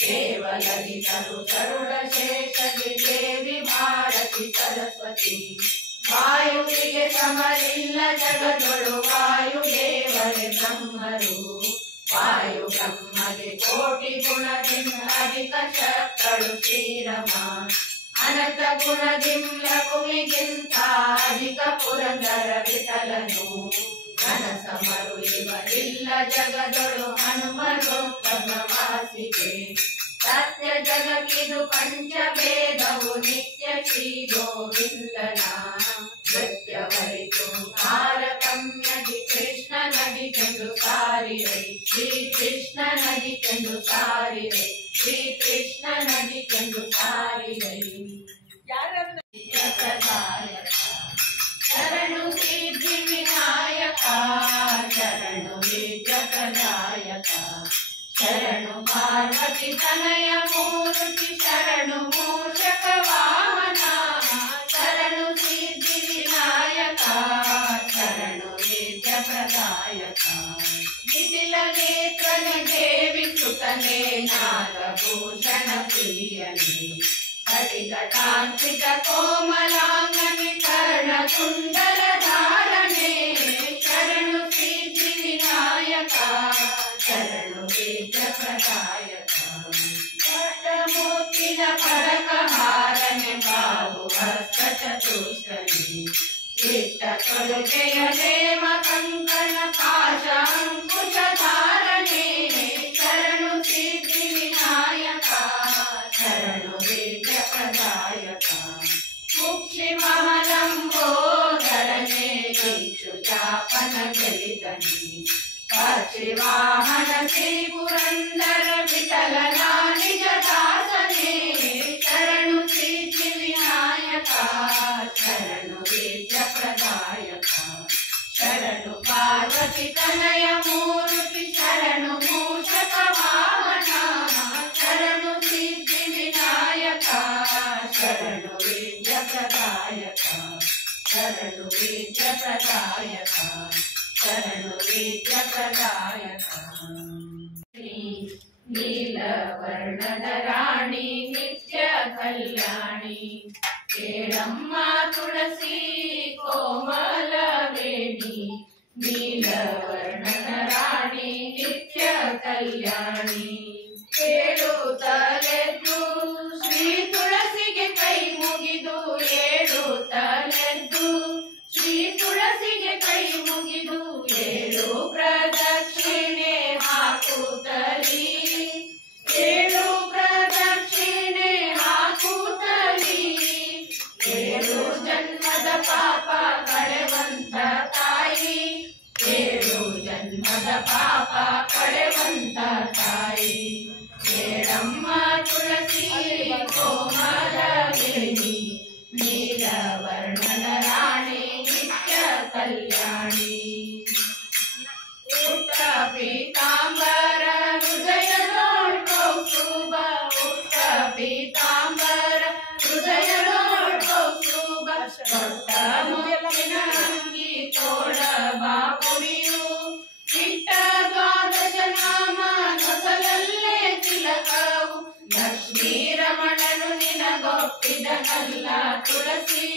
ದೇವಲಲಿತರು ತರುಡ ಶೇಷಗೆ ದೇವಿ ಭಾರತಿ ಸರಸ್ವತಿ. ವಾಯುವಿಗೆ ಸಮರಿಲ್ಲ ಜಗದೊಳು ವಾಯು ದೇವರೇ ಬ್ರಹ್ಮರು. ವಾಯು ಬ್ರಹ್ಮಗೆ ಕೋಟಿ ಗುಣದಿಂದ ಅಧಿಕ ಶಕ್ತಳು ಶ್ರೀರಮ. ಅನಂತ ಗುಣದಿಂದ ಭೂಮಿಗಿಂತ ಅಧಿಕ ಪುರಂದರ ವಿಠಲನು. ಘನಸಮರು ಇವರಿಲ್ಲ ಜಗದೊಳು ಹನುಮರು ಬ್ರಹ್ಮವಾಸಿಗೆ. ಸತ್ಯ ಜಗಕ್ಕಿದು ಪಂಚಭೇದವು ನಿತ್ಯ ಶ್ರೀ ಗೋವಿಂದನ. ನೃತ್ಯವರಿತು ತಾರತಮ್ಯದಿ ಕೃಷ್ಣ ನದಿಗೆಂದು ಸಾರಿದೆ. ಶ್ರೀ ಕೃಷ್ಣ ನದಿಗೆಂದು ಸಾರಿದೆ. ಶ್ರೀ ಕೃಷ್ಣ ನದಿಗೆಂದು ಸಾರಿದೆ. ಶರಣು ಸಿದ್ಧಿ ವಿನಾಯಕ ಶರಣು ವಿದ್ಯಪ್ರದಾಯಕ. ಶರಣು ಪಾರ್ವತಿ ತನಯ ಮೂರ್ತಿ ಶರಣು ಮೂಷಕ ವಾಹನ. ಶರಣು ಸಿದ್ಧಿ ವಿನಾಯಕ ಶರಣು ವಿದ್ಯಪ್ರದಾಯಕ. ನಿಖಿಲ ನೇತ್ರನ ದೇವಿ ಸುತನೇ ನಾಗಭೂಷಣ ಪ್ರಿಯನೇ. ಕಟಿಕಟಾಂಕಿತ ಕೋಮಲಾಂಗನೆ ಕರ್ಣ ಕುಂಡಲ ಧಾರಣೆ. ಶರಣು ಸಿದ್ಧಿ ವಿನಾಯಕ ಶರಣು ವಿದ್ಯಪ್ರದಾಯಕ. ಮೂರ್ತಿನ ಪರಕ ಹಾರನೆ ಬಾವು ಹಸ್ತ ಚತುಷ್ಕರಿ. ಇಷ್ಟ ಕೊಡುಗೆಯ ದೇವ ಕಂಕಣ ಪಾಶ ಅಂಕುಶ ಧಾರಣೆ. ಶರಣು ಸಿದ್ಧಿ ವಿನಾಯಕ ಶರಣು ವಿದ್ಯಪ್ರದಾಯಕ. ಮುಕ್ಷಿ ಮಹಲಂಬೋಧರನೆ ಚಾಪನ ಗಲಿಗನಿ. ಪಕ್ಷಿ ವಾಹನ ಶ್ರೀ ಪುರಂದರ ವಿಠಲನ ನಿಜ ದಾಸನೆ. ಶರಣು ಸಿದ್ಧಿ ವಿನಾಯಕ ಶರಣು ವಿದ್ಯಪ್ರದಾಯಕ. ಶರಣು ಪಾರ್ವತಿ ತನಯ ಮೂರ್ತಿ ಶರಣು ಮೂಷಕ ವಾಹನ. ಶರಣು ಸಿದ್ಧಿ ವಿನಾಯಕ ಶರಣು ವಿದ್ಯಪ್ರದಾಯಕ. ಶರಣು ವಿದ್ಯಪ್ರದಾಯಕ ಶರಣು ವಿದ್ಯಪ್ರದಾಯಕ. ನೀಲವರ್ಣದ ರಾಣಿ ನಿತ್ಯ ಕಲ್ಯಾಣಿ. ಕೇಳಮ್ಮ ತುಳಸಿ ಕೋಮಲವೇಣಿ. ನೀಲವರ್ಣದ ರಾಣಿ ನಿತ್ಯ ಕಲ್ಯಾಣಿ. ಏಳುತ್ತಲೆದ್ದು ಶ್ರೀ ತುಳಸಿಗೆ ಕೈ ಮುಗಿದು. ಏಳುತ್ತಲೆದ್ದು ಶ್ರೀ ತುಳಸಿಗೆ ಕೈ ಮುಗಿದು. ಏಳು ಪ್ರದಕ್ಷಿಣೆ ಹಾಕುತ್ತಲಿ. ಏಳು ಪ್ರದಕ್ಷಿಣೆ ಹಾಕುತ್ತಲಿ. ಏಳು ಜನ್ಮದ ಪಾಪ ನಿನಗೊಪ್ಪಿದನಲ್ಲ ತುಳಸಿ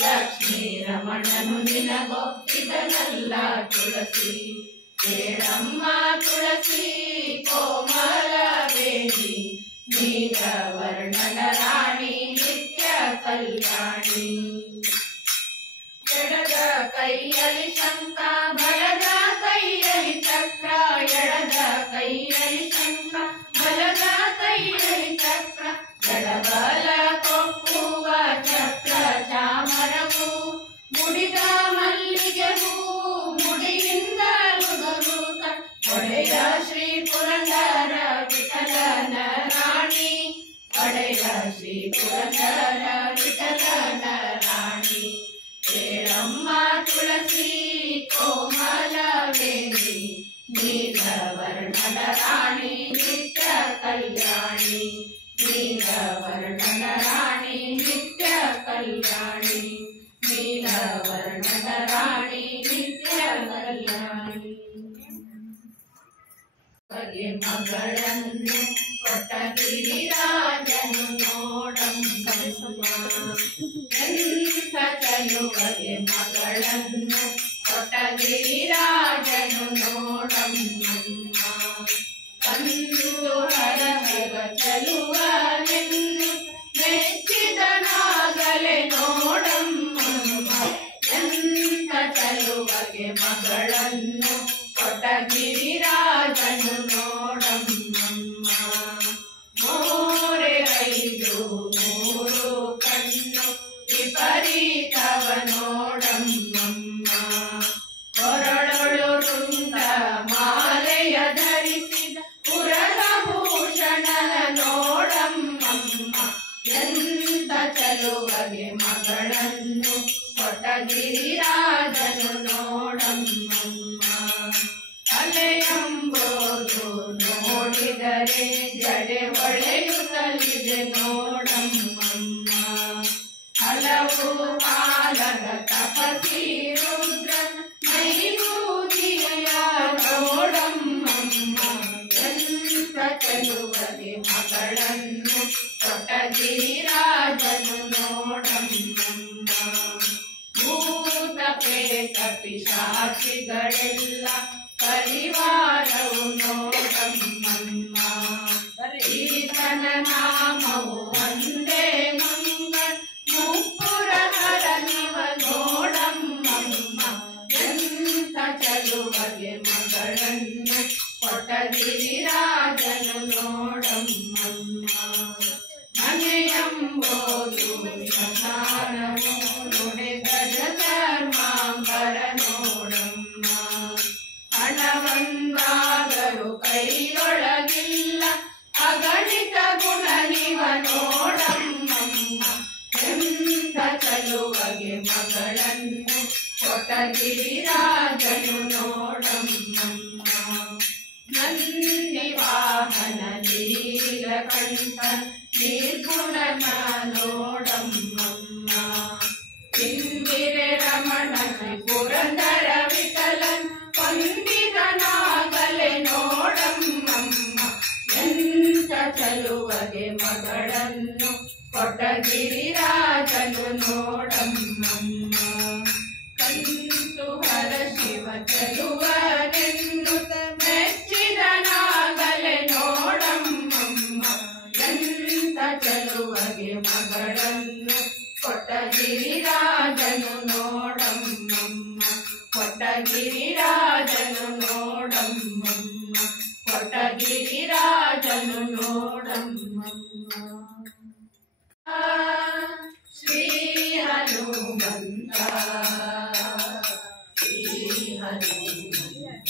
ಲಕ್ಷ್ಮೀ ರಮಣನು ನಿನಗೊಪ್ಪಿದನಲ್ಲ ತುಳಸಿ ಕೇಳಮ್ಮ ತುಳಸಿ ಕೋಮಲವೇಣಿ ನೀಲವರ್ಣನ ರಾಣಿ ನಿತ್ಯ ಕಲ್ಯಾಣಿ ಎಡದ ಕೈಯಲ್ಲಿ ಶಂಖ ಬಲದ ಕೈಯಲ್ಲಿ ಚಕ್ರ ಎಡದ ಕೈಯಲ್ಲಿ ಶಂಖ ಬಲದ ಕೈಯಲ್ಲಿ ಚಕ್ರ ಎಡಬಲ ಕೊಕ್ಕುವ ಚಕ್ರ ಚಾಮರವು ಮುಡಿದ ಮಲ್ಲಿಗೆ ಹೂ ಮುಡಿಯಿಂದ ಉದುರುತ್ತ ಒಡೆಯ ಶ್ರೀ ಪುರಂದರ ವಿಠಲನ ರಾಣಿ ಒಡೆಯ ಶ್ರೀ ಪುರಂದರ ವಿಠಲನ ರಾಣಿ ಕೇಳಮ್ಮ ತುಳಸಿ ಕೋಮಲವೇಣಿ ನೀಲವರ್ಣನ ರಾಣಿ ನಿತ್ಯ ಕಲ್ಯಾಣಿ ನೀಲವರ್ಣನ ರಾಣಿ ನಿತ್ಯ ಕಲ್ಯಾಣಿ ನೀಲವರ್ಣನ ರಾಣಿ ನಿತ್ಯ ಕಲ್ಯಾಣಿ ಬಗೆ ಮಗಳನ್ನು ಕೊಟ್ಟಗಿರಿರಾಜನು ನೋಡಮ್ಮ ಎಂಥ ಚಲುವಗೆ ಮಗಳನ್ನು ಕೊಟ್ಟಗಿರಿರಾಜನು ನೋಡಮ್ಮ ಕಂದು ಹರಹರ ಚಲುವನೆನ್ನು ಮೆಚ್ಚಿದನಾಗಲೇ ನೋಡಮ್ಮ ಎಂಥ ಚಲುವಗೆ ಮಗಳನ್ನು ಕೊಟ್ಟಗಿರಿರಾಜನು ನೋಡಮ್ಮ ಮೋರೆ ಐದು ಮೂರು ಕಣ್ಣು ವಿಪರೀತವ ನೋಡಮ್ಮ ಕೊರಳೊಳು ವೃಂದ ಮಾಲೆಯ ಧರಿಸಿದ ಪುರಭೂಷಣನ ನೋಡಮ್ಮ ಎಂತ ಚಲುವಗೆ ಮಗಳನ್ನು ಕೊಟ್ಟಗಿರಿರಾಜನು ನೋಡಮ್ಮ ತಲೆಯಂಬೋದು ನೋಡಿದರೆ ಜಡೆ ಹೊಳೆಯುತ್ತಲಿದೆ ನೋಡಮ್ಮ ಹಲವು ಕಾಲದ ತಪಸಿ ರುದ್ರನ ಮೈಗೂದಿಯ ನೋಡಮ್ಮ ಎಂತ ಚಲುವಗೆ ಮಗಳನ್ನು ಕೊಟ್ಟಗಿರಿರಾಜನು ನೋಡಮ್ಮ ಭೂತ ಪ್ರೇತ ಪಿಶಾಚಿಗಳೆಲ್ಲ ಪರಿವಾರವು ನೋಡಮ್ಮ ಈತನ ನಾಮವು ಒಂದೇ ಮಂಗಳ ಮುಪ್ಪುರಹರ ನಿವ ನೋಡಮ್ಮ ಎಂಥ ಚಲುವಗೆ ಮಗಳನ್ನು ಕೊಟ್ಟಗಿರಿರಾಜನು ನೋಡಮ್ಮ ಮನೆಯಂಬೋದು ಸ್ಮಶಾನವು ನುಡಿಗಜ ಧರ್ಮಾಂಬರ ನೋಡಮ್ಮ ಹಣವಂದಾದರೂ ಕೈಯೊಳಗಿಲ್ಲ ಅಗಣಿತ ಗುಣ ನಿವ ನೋಡಮ್ಮ ಎಂಥ ಚಲುವಗೆ ಮಗಳನ್ನು ಕೊಟ್ಟಗಿರಿರಾಜನು ನೋಡಮ್ಮ ನಂದಿ ವಾಹನ ನೀಲಕಂಠ ನಿರ್ಗುಣನ ನೋಡಮ್ಮ ತಿಂಬಿರೆ ರಮಣ ಪುರಂದರ ವಿಠಲನ್ ವಂದಿತನಾಗಲೇ ನೋಡಮ್ಮ ಎಂಥ ಚಲುವಗೆ ಮಗಳನ್ನು ಕೊಟ್ಟಗಿರಿರಾಜನು ನೋಡಮ್ಮ ಕಂತು ಹರ ಶಿವ ಚಲುವನೆನ್ನುತ್ತ ಮೆಚ್ಚಿದನಾಗಲೇ ನೋಡಮ್ಮ ಎಂಥ ಚಲುವಗೆ ಮಗಳನ್ನು ಕೊಟ್ಟಗಿರಿರಾಜನು ನೋಡಮ್ಮ ಕೊಟ್ಟಗಿರಿರಾಜನು ನೋಡಮ್ಮ ಕೊಟ್ಟಗಿರಿರಾಜನು ನೋಡಮ್ಮ ಶ್ರೀ ಹನುಮಂತ ಶ್ರೀ ಹನುಮಂತ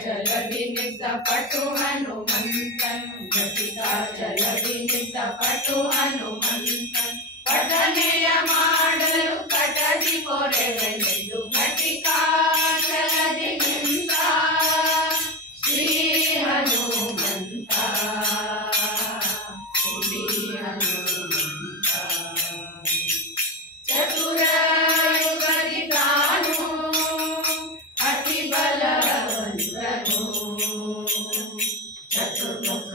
ಜಲದಿ ನಿಂತ ಪಟು ಹನುಮಂತನ್ ಜಲದಿ ನಿಂತ ಪಟು ಹನುಮಂತನ್ ಪಠನೆಯ ಮಾಡಲು ಕಟದಿ ಕೊರೆವೆಂದು ಘಟಿಕಾಚಲದಿ ನಿಂತ ಶ್ರೀ ಹನುಮಂತ ಶ್ರೀ ಹನುಮಂತ ಚತುರ ಯುಗದಿ ತಾನು ಅತಿ ಬಲವಂತನು ಚತುರ್ಮುಖ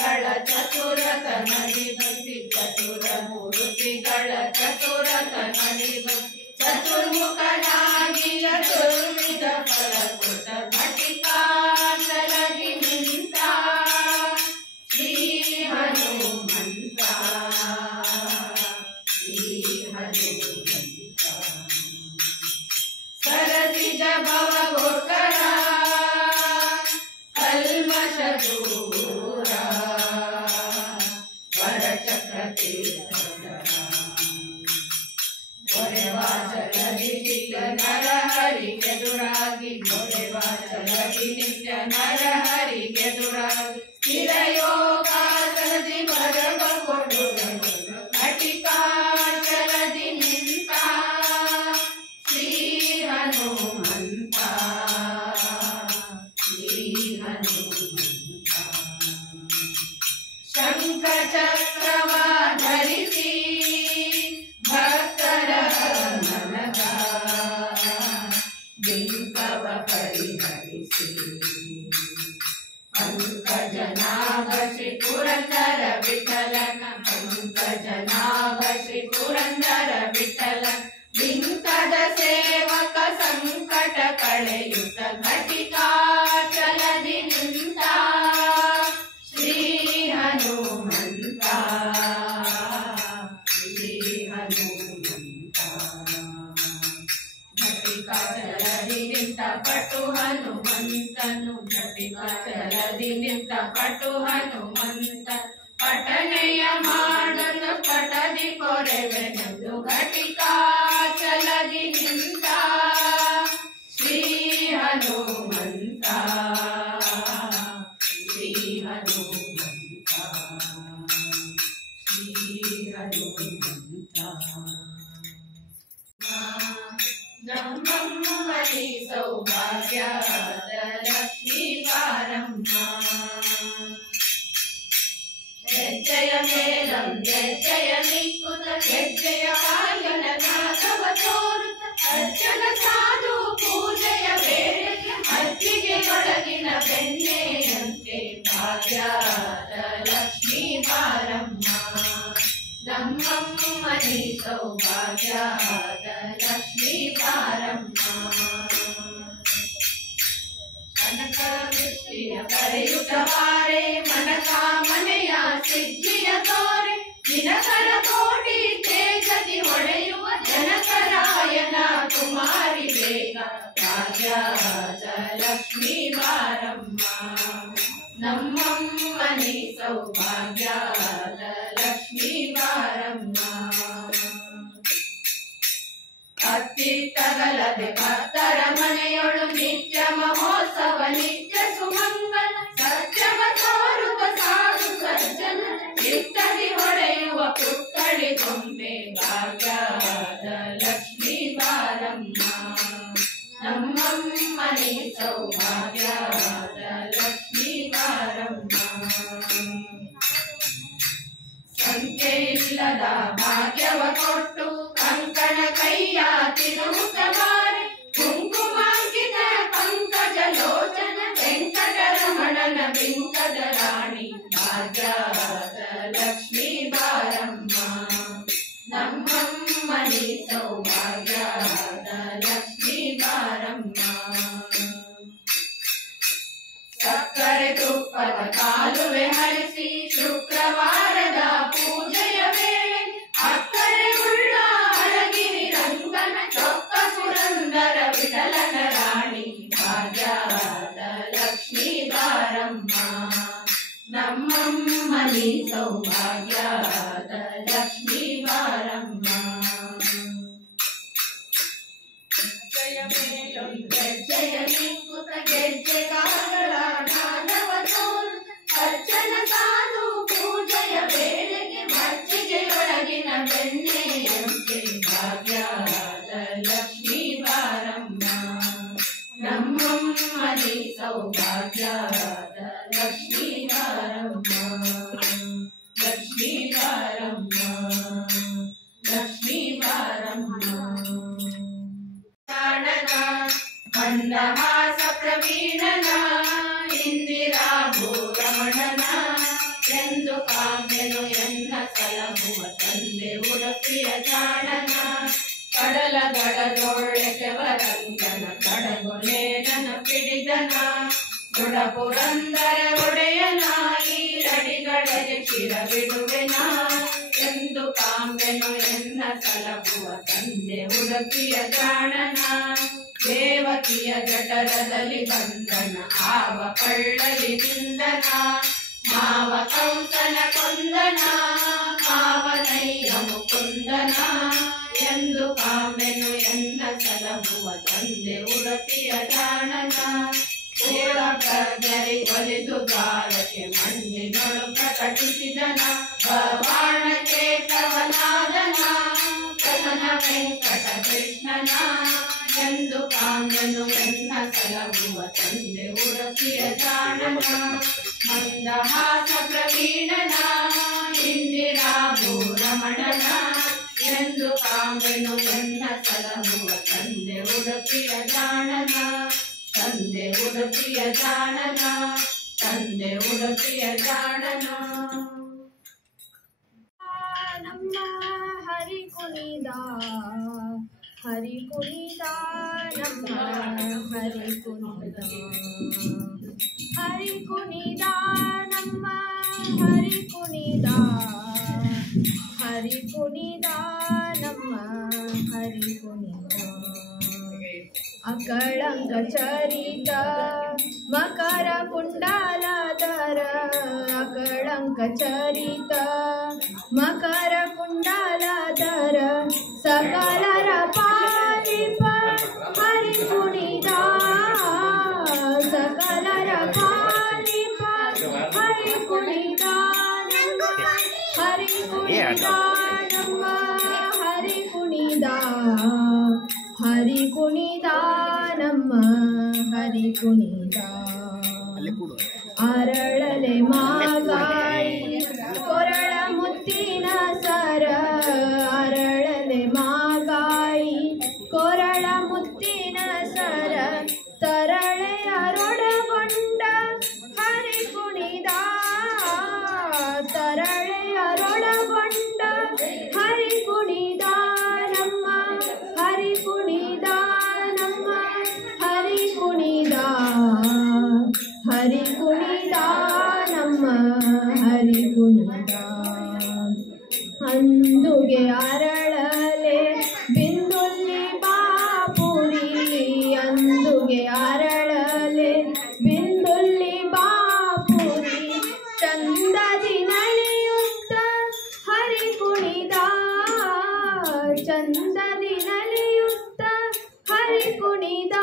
ಮೂರ್ತಿಗಳ ಚತುರತನದಿ ಭಕ್ತಿ ಚತುರ ಮೂರ್ತಿಗಳ ಚತುರತನದಿ ಭಕ್ತಿ ಚತುರ್ಮುಖನಾಗಿ ಚತುರ್ವಿಧ ಫಲಕೃತ ಘಟಿಕಾಚಲದಿ ನಿಂತ ಶ್ರೀ ಹನುಮಂತ ಶ್ರೀ ಹನುಮಂತ ಸರಸಿಜ ಭವಗೋಕರ ಕಲ್ಮಷ ದೂರ ವರಚಕ್ರತೀರ್ಥರ ಮೊರೆವಾಚಲದಿ ನಿತ್ಯ ನರಹರಿಗೆದುರಾಗಿ ಮೊರೆವಾಚಲದಿ ನಿತ್ಯ ನರಹರಿಗೆದುರಾಗಿ ಸ್ಥಿರ ಯೋಗಾಸನದಿ ಭರವ ಕೊಡುಗನು ಘಟಿಕಾಚಲದಿ ನಿಂತ ಶ್ರೀ ಹನುಮಂತ ಶ್ರೀ ಹನುಮಂತ ಶಂಖ ಚಕ್ರವ ಧರಿಸಿ ಭಕ್ತರ ಮನದ ಬಿಂಕವ ಪರಿಹರಿಸಿ ಪಂಕಜನಾಭ ಶ್ರೀ ಪುರಂದರ ವಿಠಲನ ಪಂಕಜನಾಭ ಶ್ರೀ ಪುರಂದರ ವಿಠಲ ಬಿಂಕದ ಸೇವಕ ಸಂಕಟ ಕಳೆಯುತ್ತ ಘಟಿಕಾಚಲದಿ ನಿಂತ ಶ್ರೀ ಹನುಮಂತ ಶ್ರೀ ಹನುಮಂತ ಘಟಿಕಾಚಲದಿ ನಿಂತ ಪಟು ಹನುಮಂತನು ಘಟಿಕಾಚಲದಿ ನಿಂತ ಪಟು ಹನುಮಂತ ಪಠನೆಯ ಮಾಡಲು ಪಟದಿ ಕೊರೆವೆನೆಂದು ಘಟಿಕಾಚಲದಿ ನಿಂತ ಶ್ರೀ ಹನುಮಂತ ಶ್ರೀ ಹನುಮಂತ ಶ್ರೀ ಹನುಮಂತ ಬ್ರಹ್ಮಮ್ಮನಿ ಸೌಭಾಗ್ಯದ ಲಕ್ಷ್ಮೀ ಬಾರಮ್ಮ ಹೆಜ್ಜೆಯ ಮೇಲಂ ಹೆಜ್ಜೆಯ ನಿಕ್ಕುತ ಹೆಜ್ಜೆಯ ಕಾಯನ ನಾಗವ ತೋರುತ್ತ ಅರ್ಚನ ಸಾಧು ಪೂಜೆಯ ವೇಳೆಗೆ ಅಜ್ಜಿಗೆ ಒಳಗಿನ ಬೆಣ್ಣೆಯಂತೆ ಭಾಗ್ಯದ ಲಕ್ಷ್ಮೀ ಬಾರಮ್ಮ ನಮ್ಮಮ್ಮನಿ ಸೌಭಾಗ್ಯದ ಲಕ್ಷ್ಮೀ ಬಾರಮ್ಮ ಕನಕ ದೃಷ್ಟಿಯ ಕರೆಯುತ್ತವಾರೆ ಮನಕಾಮನೆಯ ಸಿದ್ಧಿಯ ತೋರೆ ದಿನಕರ ಕೋಟಿ ತೇಜದಿ ಹೊಳೆಯುವ ಜನಕರಾಯನ ಕುಮಾರಿ ಬೇಗ ಭಾಗ್ಯದ ಲಕ್ಷ್ಮೀ ಬಾರಮ್ಮ ನಮ್ಮಮ್ಮನಿ ಸೌಭಾಗ್ಯದ ಲಕ್ಷ್ಮೀ ಬಾರಮ್ಮ ಅತ್ತಿತ್ತಗಲದೆ ಭಕ್ತರ ಮನೆಯೊಳು ನಿತ್ಯ ಮಹೋತ್ಸವ ನಿತ್ಯ ಸುಮಂಗಲ ಸತ್ಯವ ತೋರುವ ಸಾಧು ಸಜ್ಜನ ಚಿತ್ತದಿ ಹೊಳೆಯುವ ಪುತ್ತಳಿ ಗೊಂಬೆ ಭಾಗ್ಯದ ಲಕ್ಷ್ಮೀ ಬಾರಮ್ಮ ನಮ್ಮಮ್ಮನಿ ಸೌಭಾಗ್ಯದ ಲಕ್ಷ್ಮೀ ಬಾರಮ್ಮ ಸಂಖ್ಯೆ ಇಲ್ಲದ ಭಾಗ್ಯವ ಕೊಟ್ಟು ಕಂಕಣ ಕೈಯ ತಿರುವುತ್ತವಾರೆ ಕುಂಕುಮಾಂಕಿತ ಪಂಕಜ ಲೋಚನ ವೆಂಕಟರಮಣನ ಬಿಂಕದ ರಾಣಿ ಭಾಗ್ಯದ ಲಕ್ಷ್ಮೀ ಬಾರಮ್ಮ ನಮ್ಮಮ್ಮನಿ ಸೌಭಾಗ್ಯದ ಲಕ್ಷ್ಮೀ ಬಾರಮ್ಮ ಸಕ್ಕರೆ ತುಪ್ಪದ ಕಾಲುವೆ ಹರಿಸಿ ಶುಕ್ರವಾರದ ಪೂಜೆಯ ವೇಳೆ ಅಕ್ಕರೆ ಉಳ್ಳ ಅರಗಿರಿ ರಂಗನ ಚೊಕ್ಕ ಸುರಂದರ ವಿಠಲನ ರಾಣಿ ಭಾಗ್ಯದ ಲಕ್ಷ್ಮೀ ಬಾರಮ್ಮ ನಮ್ಮಮ್ಮನಿ ಸೌಭಾಗ್ಯದ ಲಕ್ಷ್ಮೀ ಬಾರಮ್ಮ ಗೆಜ್ಜೆಯ ನಿಂಕುತ ಗೆಜ್ಜೆ ಕಾಗಳ ನಾದವ ತೋರು ಅರ್ಚನ ಸಾಧು ಪೂಜೆಯ ವೇಳೆಗೆ ಮಜ್ಜಿಗೆಯೊಳಗಿನ ಬೆಣ್ಣೆಯಂತೆ ಭಾಗ್ಯದ ಲಕ್ಷ್ಮೀ ಬಾರಮ್ಮ ನಮ್ಮಮ್ಮನಿ ಸೌಭಾಗ್ಯದ ಲಕ್ಷ್ಮೀ ಬಾರಮ್ಮ ಲಕ್ಷ್ಮೀ ಬಾರಮ್ಮ ಲಕ್ಷ್ಮೀ ಬಾರಮ್ಮ ಮಂದಹಾಸ ಪ್ರವೀಣನ ಇಂದಿರಾ ಭೂರಮಣನ ಎಂದು ಕಾಮೆನು ಎನ್ನ ಸಲಹುವ ತಂದೆ ಉಡುಪಿಯ ಜಾಣನ ಕಡಲ ದಡದೊಳ್ಳೆವರಂಗನ ಕಡಗೊಲೇನನ ಪಿಡಿದನ ದೃಢ ಪುರಂದರ ಒಡೆಯನ ಈರಡಿಗಳಿಗೆ ಶಿರ ಬಿಡುವೆನ ಎಂದು ಕಾಮೆನು ಎನ್ನ ಸಲಹುವ ತಂದೆ ಉಡುಪಿಯ ಜಾಣನ ದೇವಕಿಯ ಜಠರದಲ್ಲಿ ಬಂದನ ಆವ ಕಳ್ಳಲಿ ನಿಂದನ ಮಾವ ಕಂಸನ ಕೊಂದನ ಮಾವನಯ್ಯ ಮುಕುಂದನ ಎಂದು ಕಾಮೆನು ಎನ್ನ ಸಲಹುವ ತಂದೆ ಉಡುಪಿಯ ಜಾಣನ ಗರ್ಜರಿ ಒಲಿದು ದ್ವಾರಕ್ಕೆ ಮಣ್ಣಿನೊಳು ಪ್ರಕಟಿಸಿದನ ಬಾಣ ಚೇತವನಾದನ ಪ್ರಸನ್ನ ವೆಂಕಟ ಕೃಷ್ಣನ ಎಂದು ಕಾಮೆನು ಎನ್ನ ಸಲಹುವ ತಂದೆ ಉಡುಪಿಯ ಜಾಣನ ಮಂದಹಾಸ ಪ್ರವೀಣನ ಇಂದಿರಾ ಭೂರಮಣನ ಎಂದು ಕಾಮೆನು ಎನ್ನ ಸಲಹುವ ತಂದೆ ಉಡುಪಿಯ ಜಾಣನ ತಂದೆ ಉಡುಪಿಯ ಜಾಣನ ತಂದೆ ಉಡುಪಿಯ ಜಾಣನ ನಮ್ಮ ಹರಿ ಕುಣಿದ ನಮ್ಮ ಹರಿ ಕುಣಿದ ನಮ್ಮ ಹರಿ ಕುಣಿದ ನಮ್ಮ ಹರಿ ಕುಣಿದ ಅಕಳಂಕ ಚರಿತ ಮಕರ ಕುಂಡಲಧರ ಅಕಳಂಕ ಚರಿತ ಮಕರ ಕುಂಡಲಧರ ಸಕಲರ ಪಾಲಿಪ ಹರಿ ಕುಣಿದ ಸಕಲರ ಪಾಲಿಪ ಹರಿ ಕುಣಿದ ಹರಿ ಕುಣಿದ ನಮ್ಮ ಹರಿ ಕುಣಿದ ಹರಿ ಕುಣಿದ ನಮ್ಮ ಹರಿ ಕುಣಿದ ಅರಳಲೆ ಮಾಗಾಯಿ ಕೊರಳ ಮುತ್ತಿನ ಸರ ಅರಳಲೆ ಮಾಗಾಯಿ ಕೊರಳ ಮುತ್ತಿನ ಸರ ತರಳೆಯರೊಳಗೊಂಡ ಹರಿ ಕುಣಿದ ತರಳೆಯರೊಳಗೊಂಡ ಹರಿ ಕುಣಿದ ನಮ್ಮ ಹರಿ ಕುಣಿದ ನಮ್ಮ ಹರಿ ಕುಣಿದ ಹರಿ ಕುಣಿದ ನಮ್ಮ ಹರಿ ಕುಣಿದ ಅಂದುಗೆ ಅರಳಲೆ ಬಿಂದುಲ್ಲಿ ಬಾಪುರಿ ಅಂದುಗೆ ಅರಳಲೆ ಬಿಂದುಲ್ಲಿ ಬಾಪುರಿ ಚಂದದಿ ನಲಿಯುತ್ತ ಹರಿ ಕುಣಿದ ಚಂದದಿ ನಲಿಯುತ್ತ ಹರಿ ಕುಣಿದ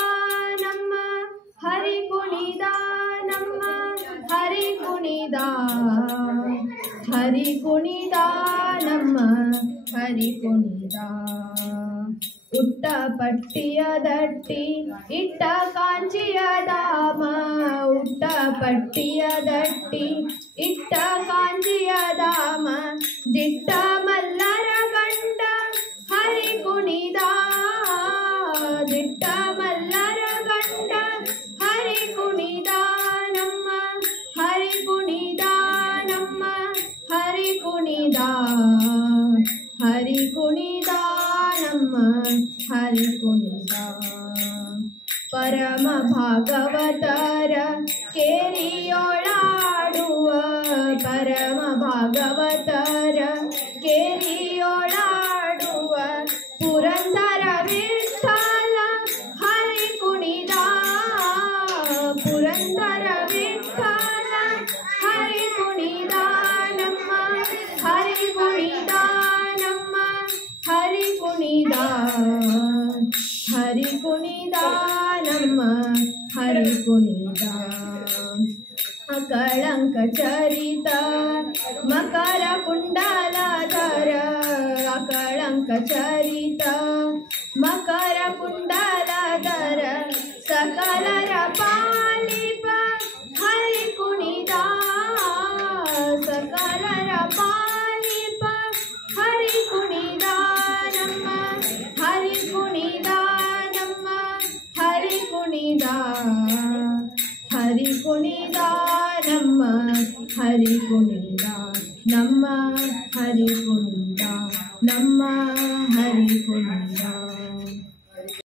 ನಮ್ಮ ಹರಿ ಕುಣಿದ ನಮ್ಮ ಹರಿ ಕುಣಿದ ಹರಿ ಕುಣಿದ ನಮ್ಮ ಹರಿ ಕುಣಿದ ಉಟ್ಟ ಪಟ್ಟಿಯ ದಟ್ಟಿ ಇಟ್ಟ ಕಾಂಚಿಯ ಧಾಮ ಉಟ್ಟ ಪಟ್ಟಿಯ ದಟ್ಟಿ ಇಟ್ಟ ಕಾಂಚಿಯ ಧಾಮ ದಿಟ್ಟ ಮಲ್ಲರ ಗಂಡ ಹರಿ ಕುಣಿದ ದಿಟ್ಟ ಮಲ್ಲರ ಗಂಡ ಹರಿ ಕುಣಿದ ನಮ್ಮ ಹರಿ ಕುಣಿದ ನಮ್ಮ ಹರಿ ಕುಣಿದ ಹರಿ ಕುಣಿದ ನಮ್ಮ ಹರಿ ಕುಣಿದ ಪರಮ ಭಾಗವತರ ಕೇರಿಯೊಳಾಡುವ ಪರಮ ಭಾಗವತರ ಕೇರಿಯೊಳಾಡುವ ಪುರಂದರ ವಿಠಲ ಹರಿ ಕುಣಿದ ಪುರಂದರ ವಿಠಲ ಹರಿ ಕುಣಿದ ನಮ್ಮ ಹರಿ ಕುಣಿದ ನಮ್ಮ ಹರಿ ಕುಣಿದ ಹರಿ ಕುಣಿದ ನಮ್ಮ ಹರಿ ಕುಣಿದ ಅಕಳಂಕ ಚರಿತ ಮಕರ ಕುಂಡಲಧರ ಅಕಳಂಕ ಚರಿತ ಮಕರ ಕುಂಡಲಧರ ಸಕಲರ ಪಾಲಿಪ ಹರಿ ಕುಣಿದ ಸಕಲರ ಪಾಲಿಪ ಹರಿ ಕುಣಿದ ನಮ್ಮ ಹರಿ ಕುಣಿದ ನಮ್ಮ ಹರಿ ಕುಣಿದ ಹರಿ ಕುಣಿದ ನಮ್ಮ ಹರಿ ಕುಣಿದ ನಮ್ಮ ಹರಿ ಕುಣಿದ ನಮ್ಮ ಹರಿ ಕುಣಿದ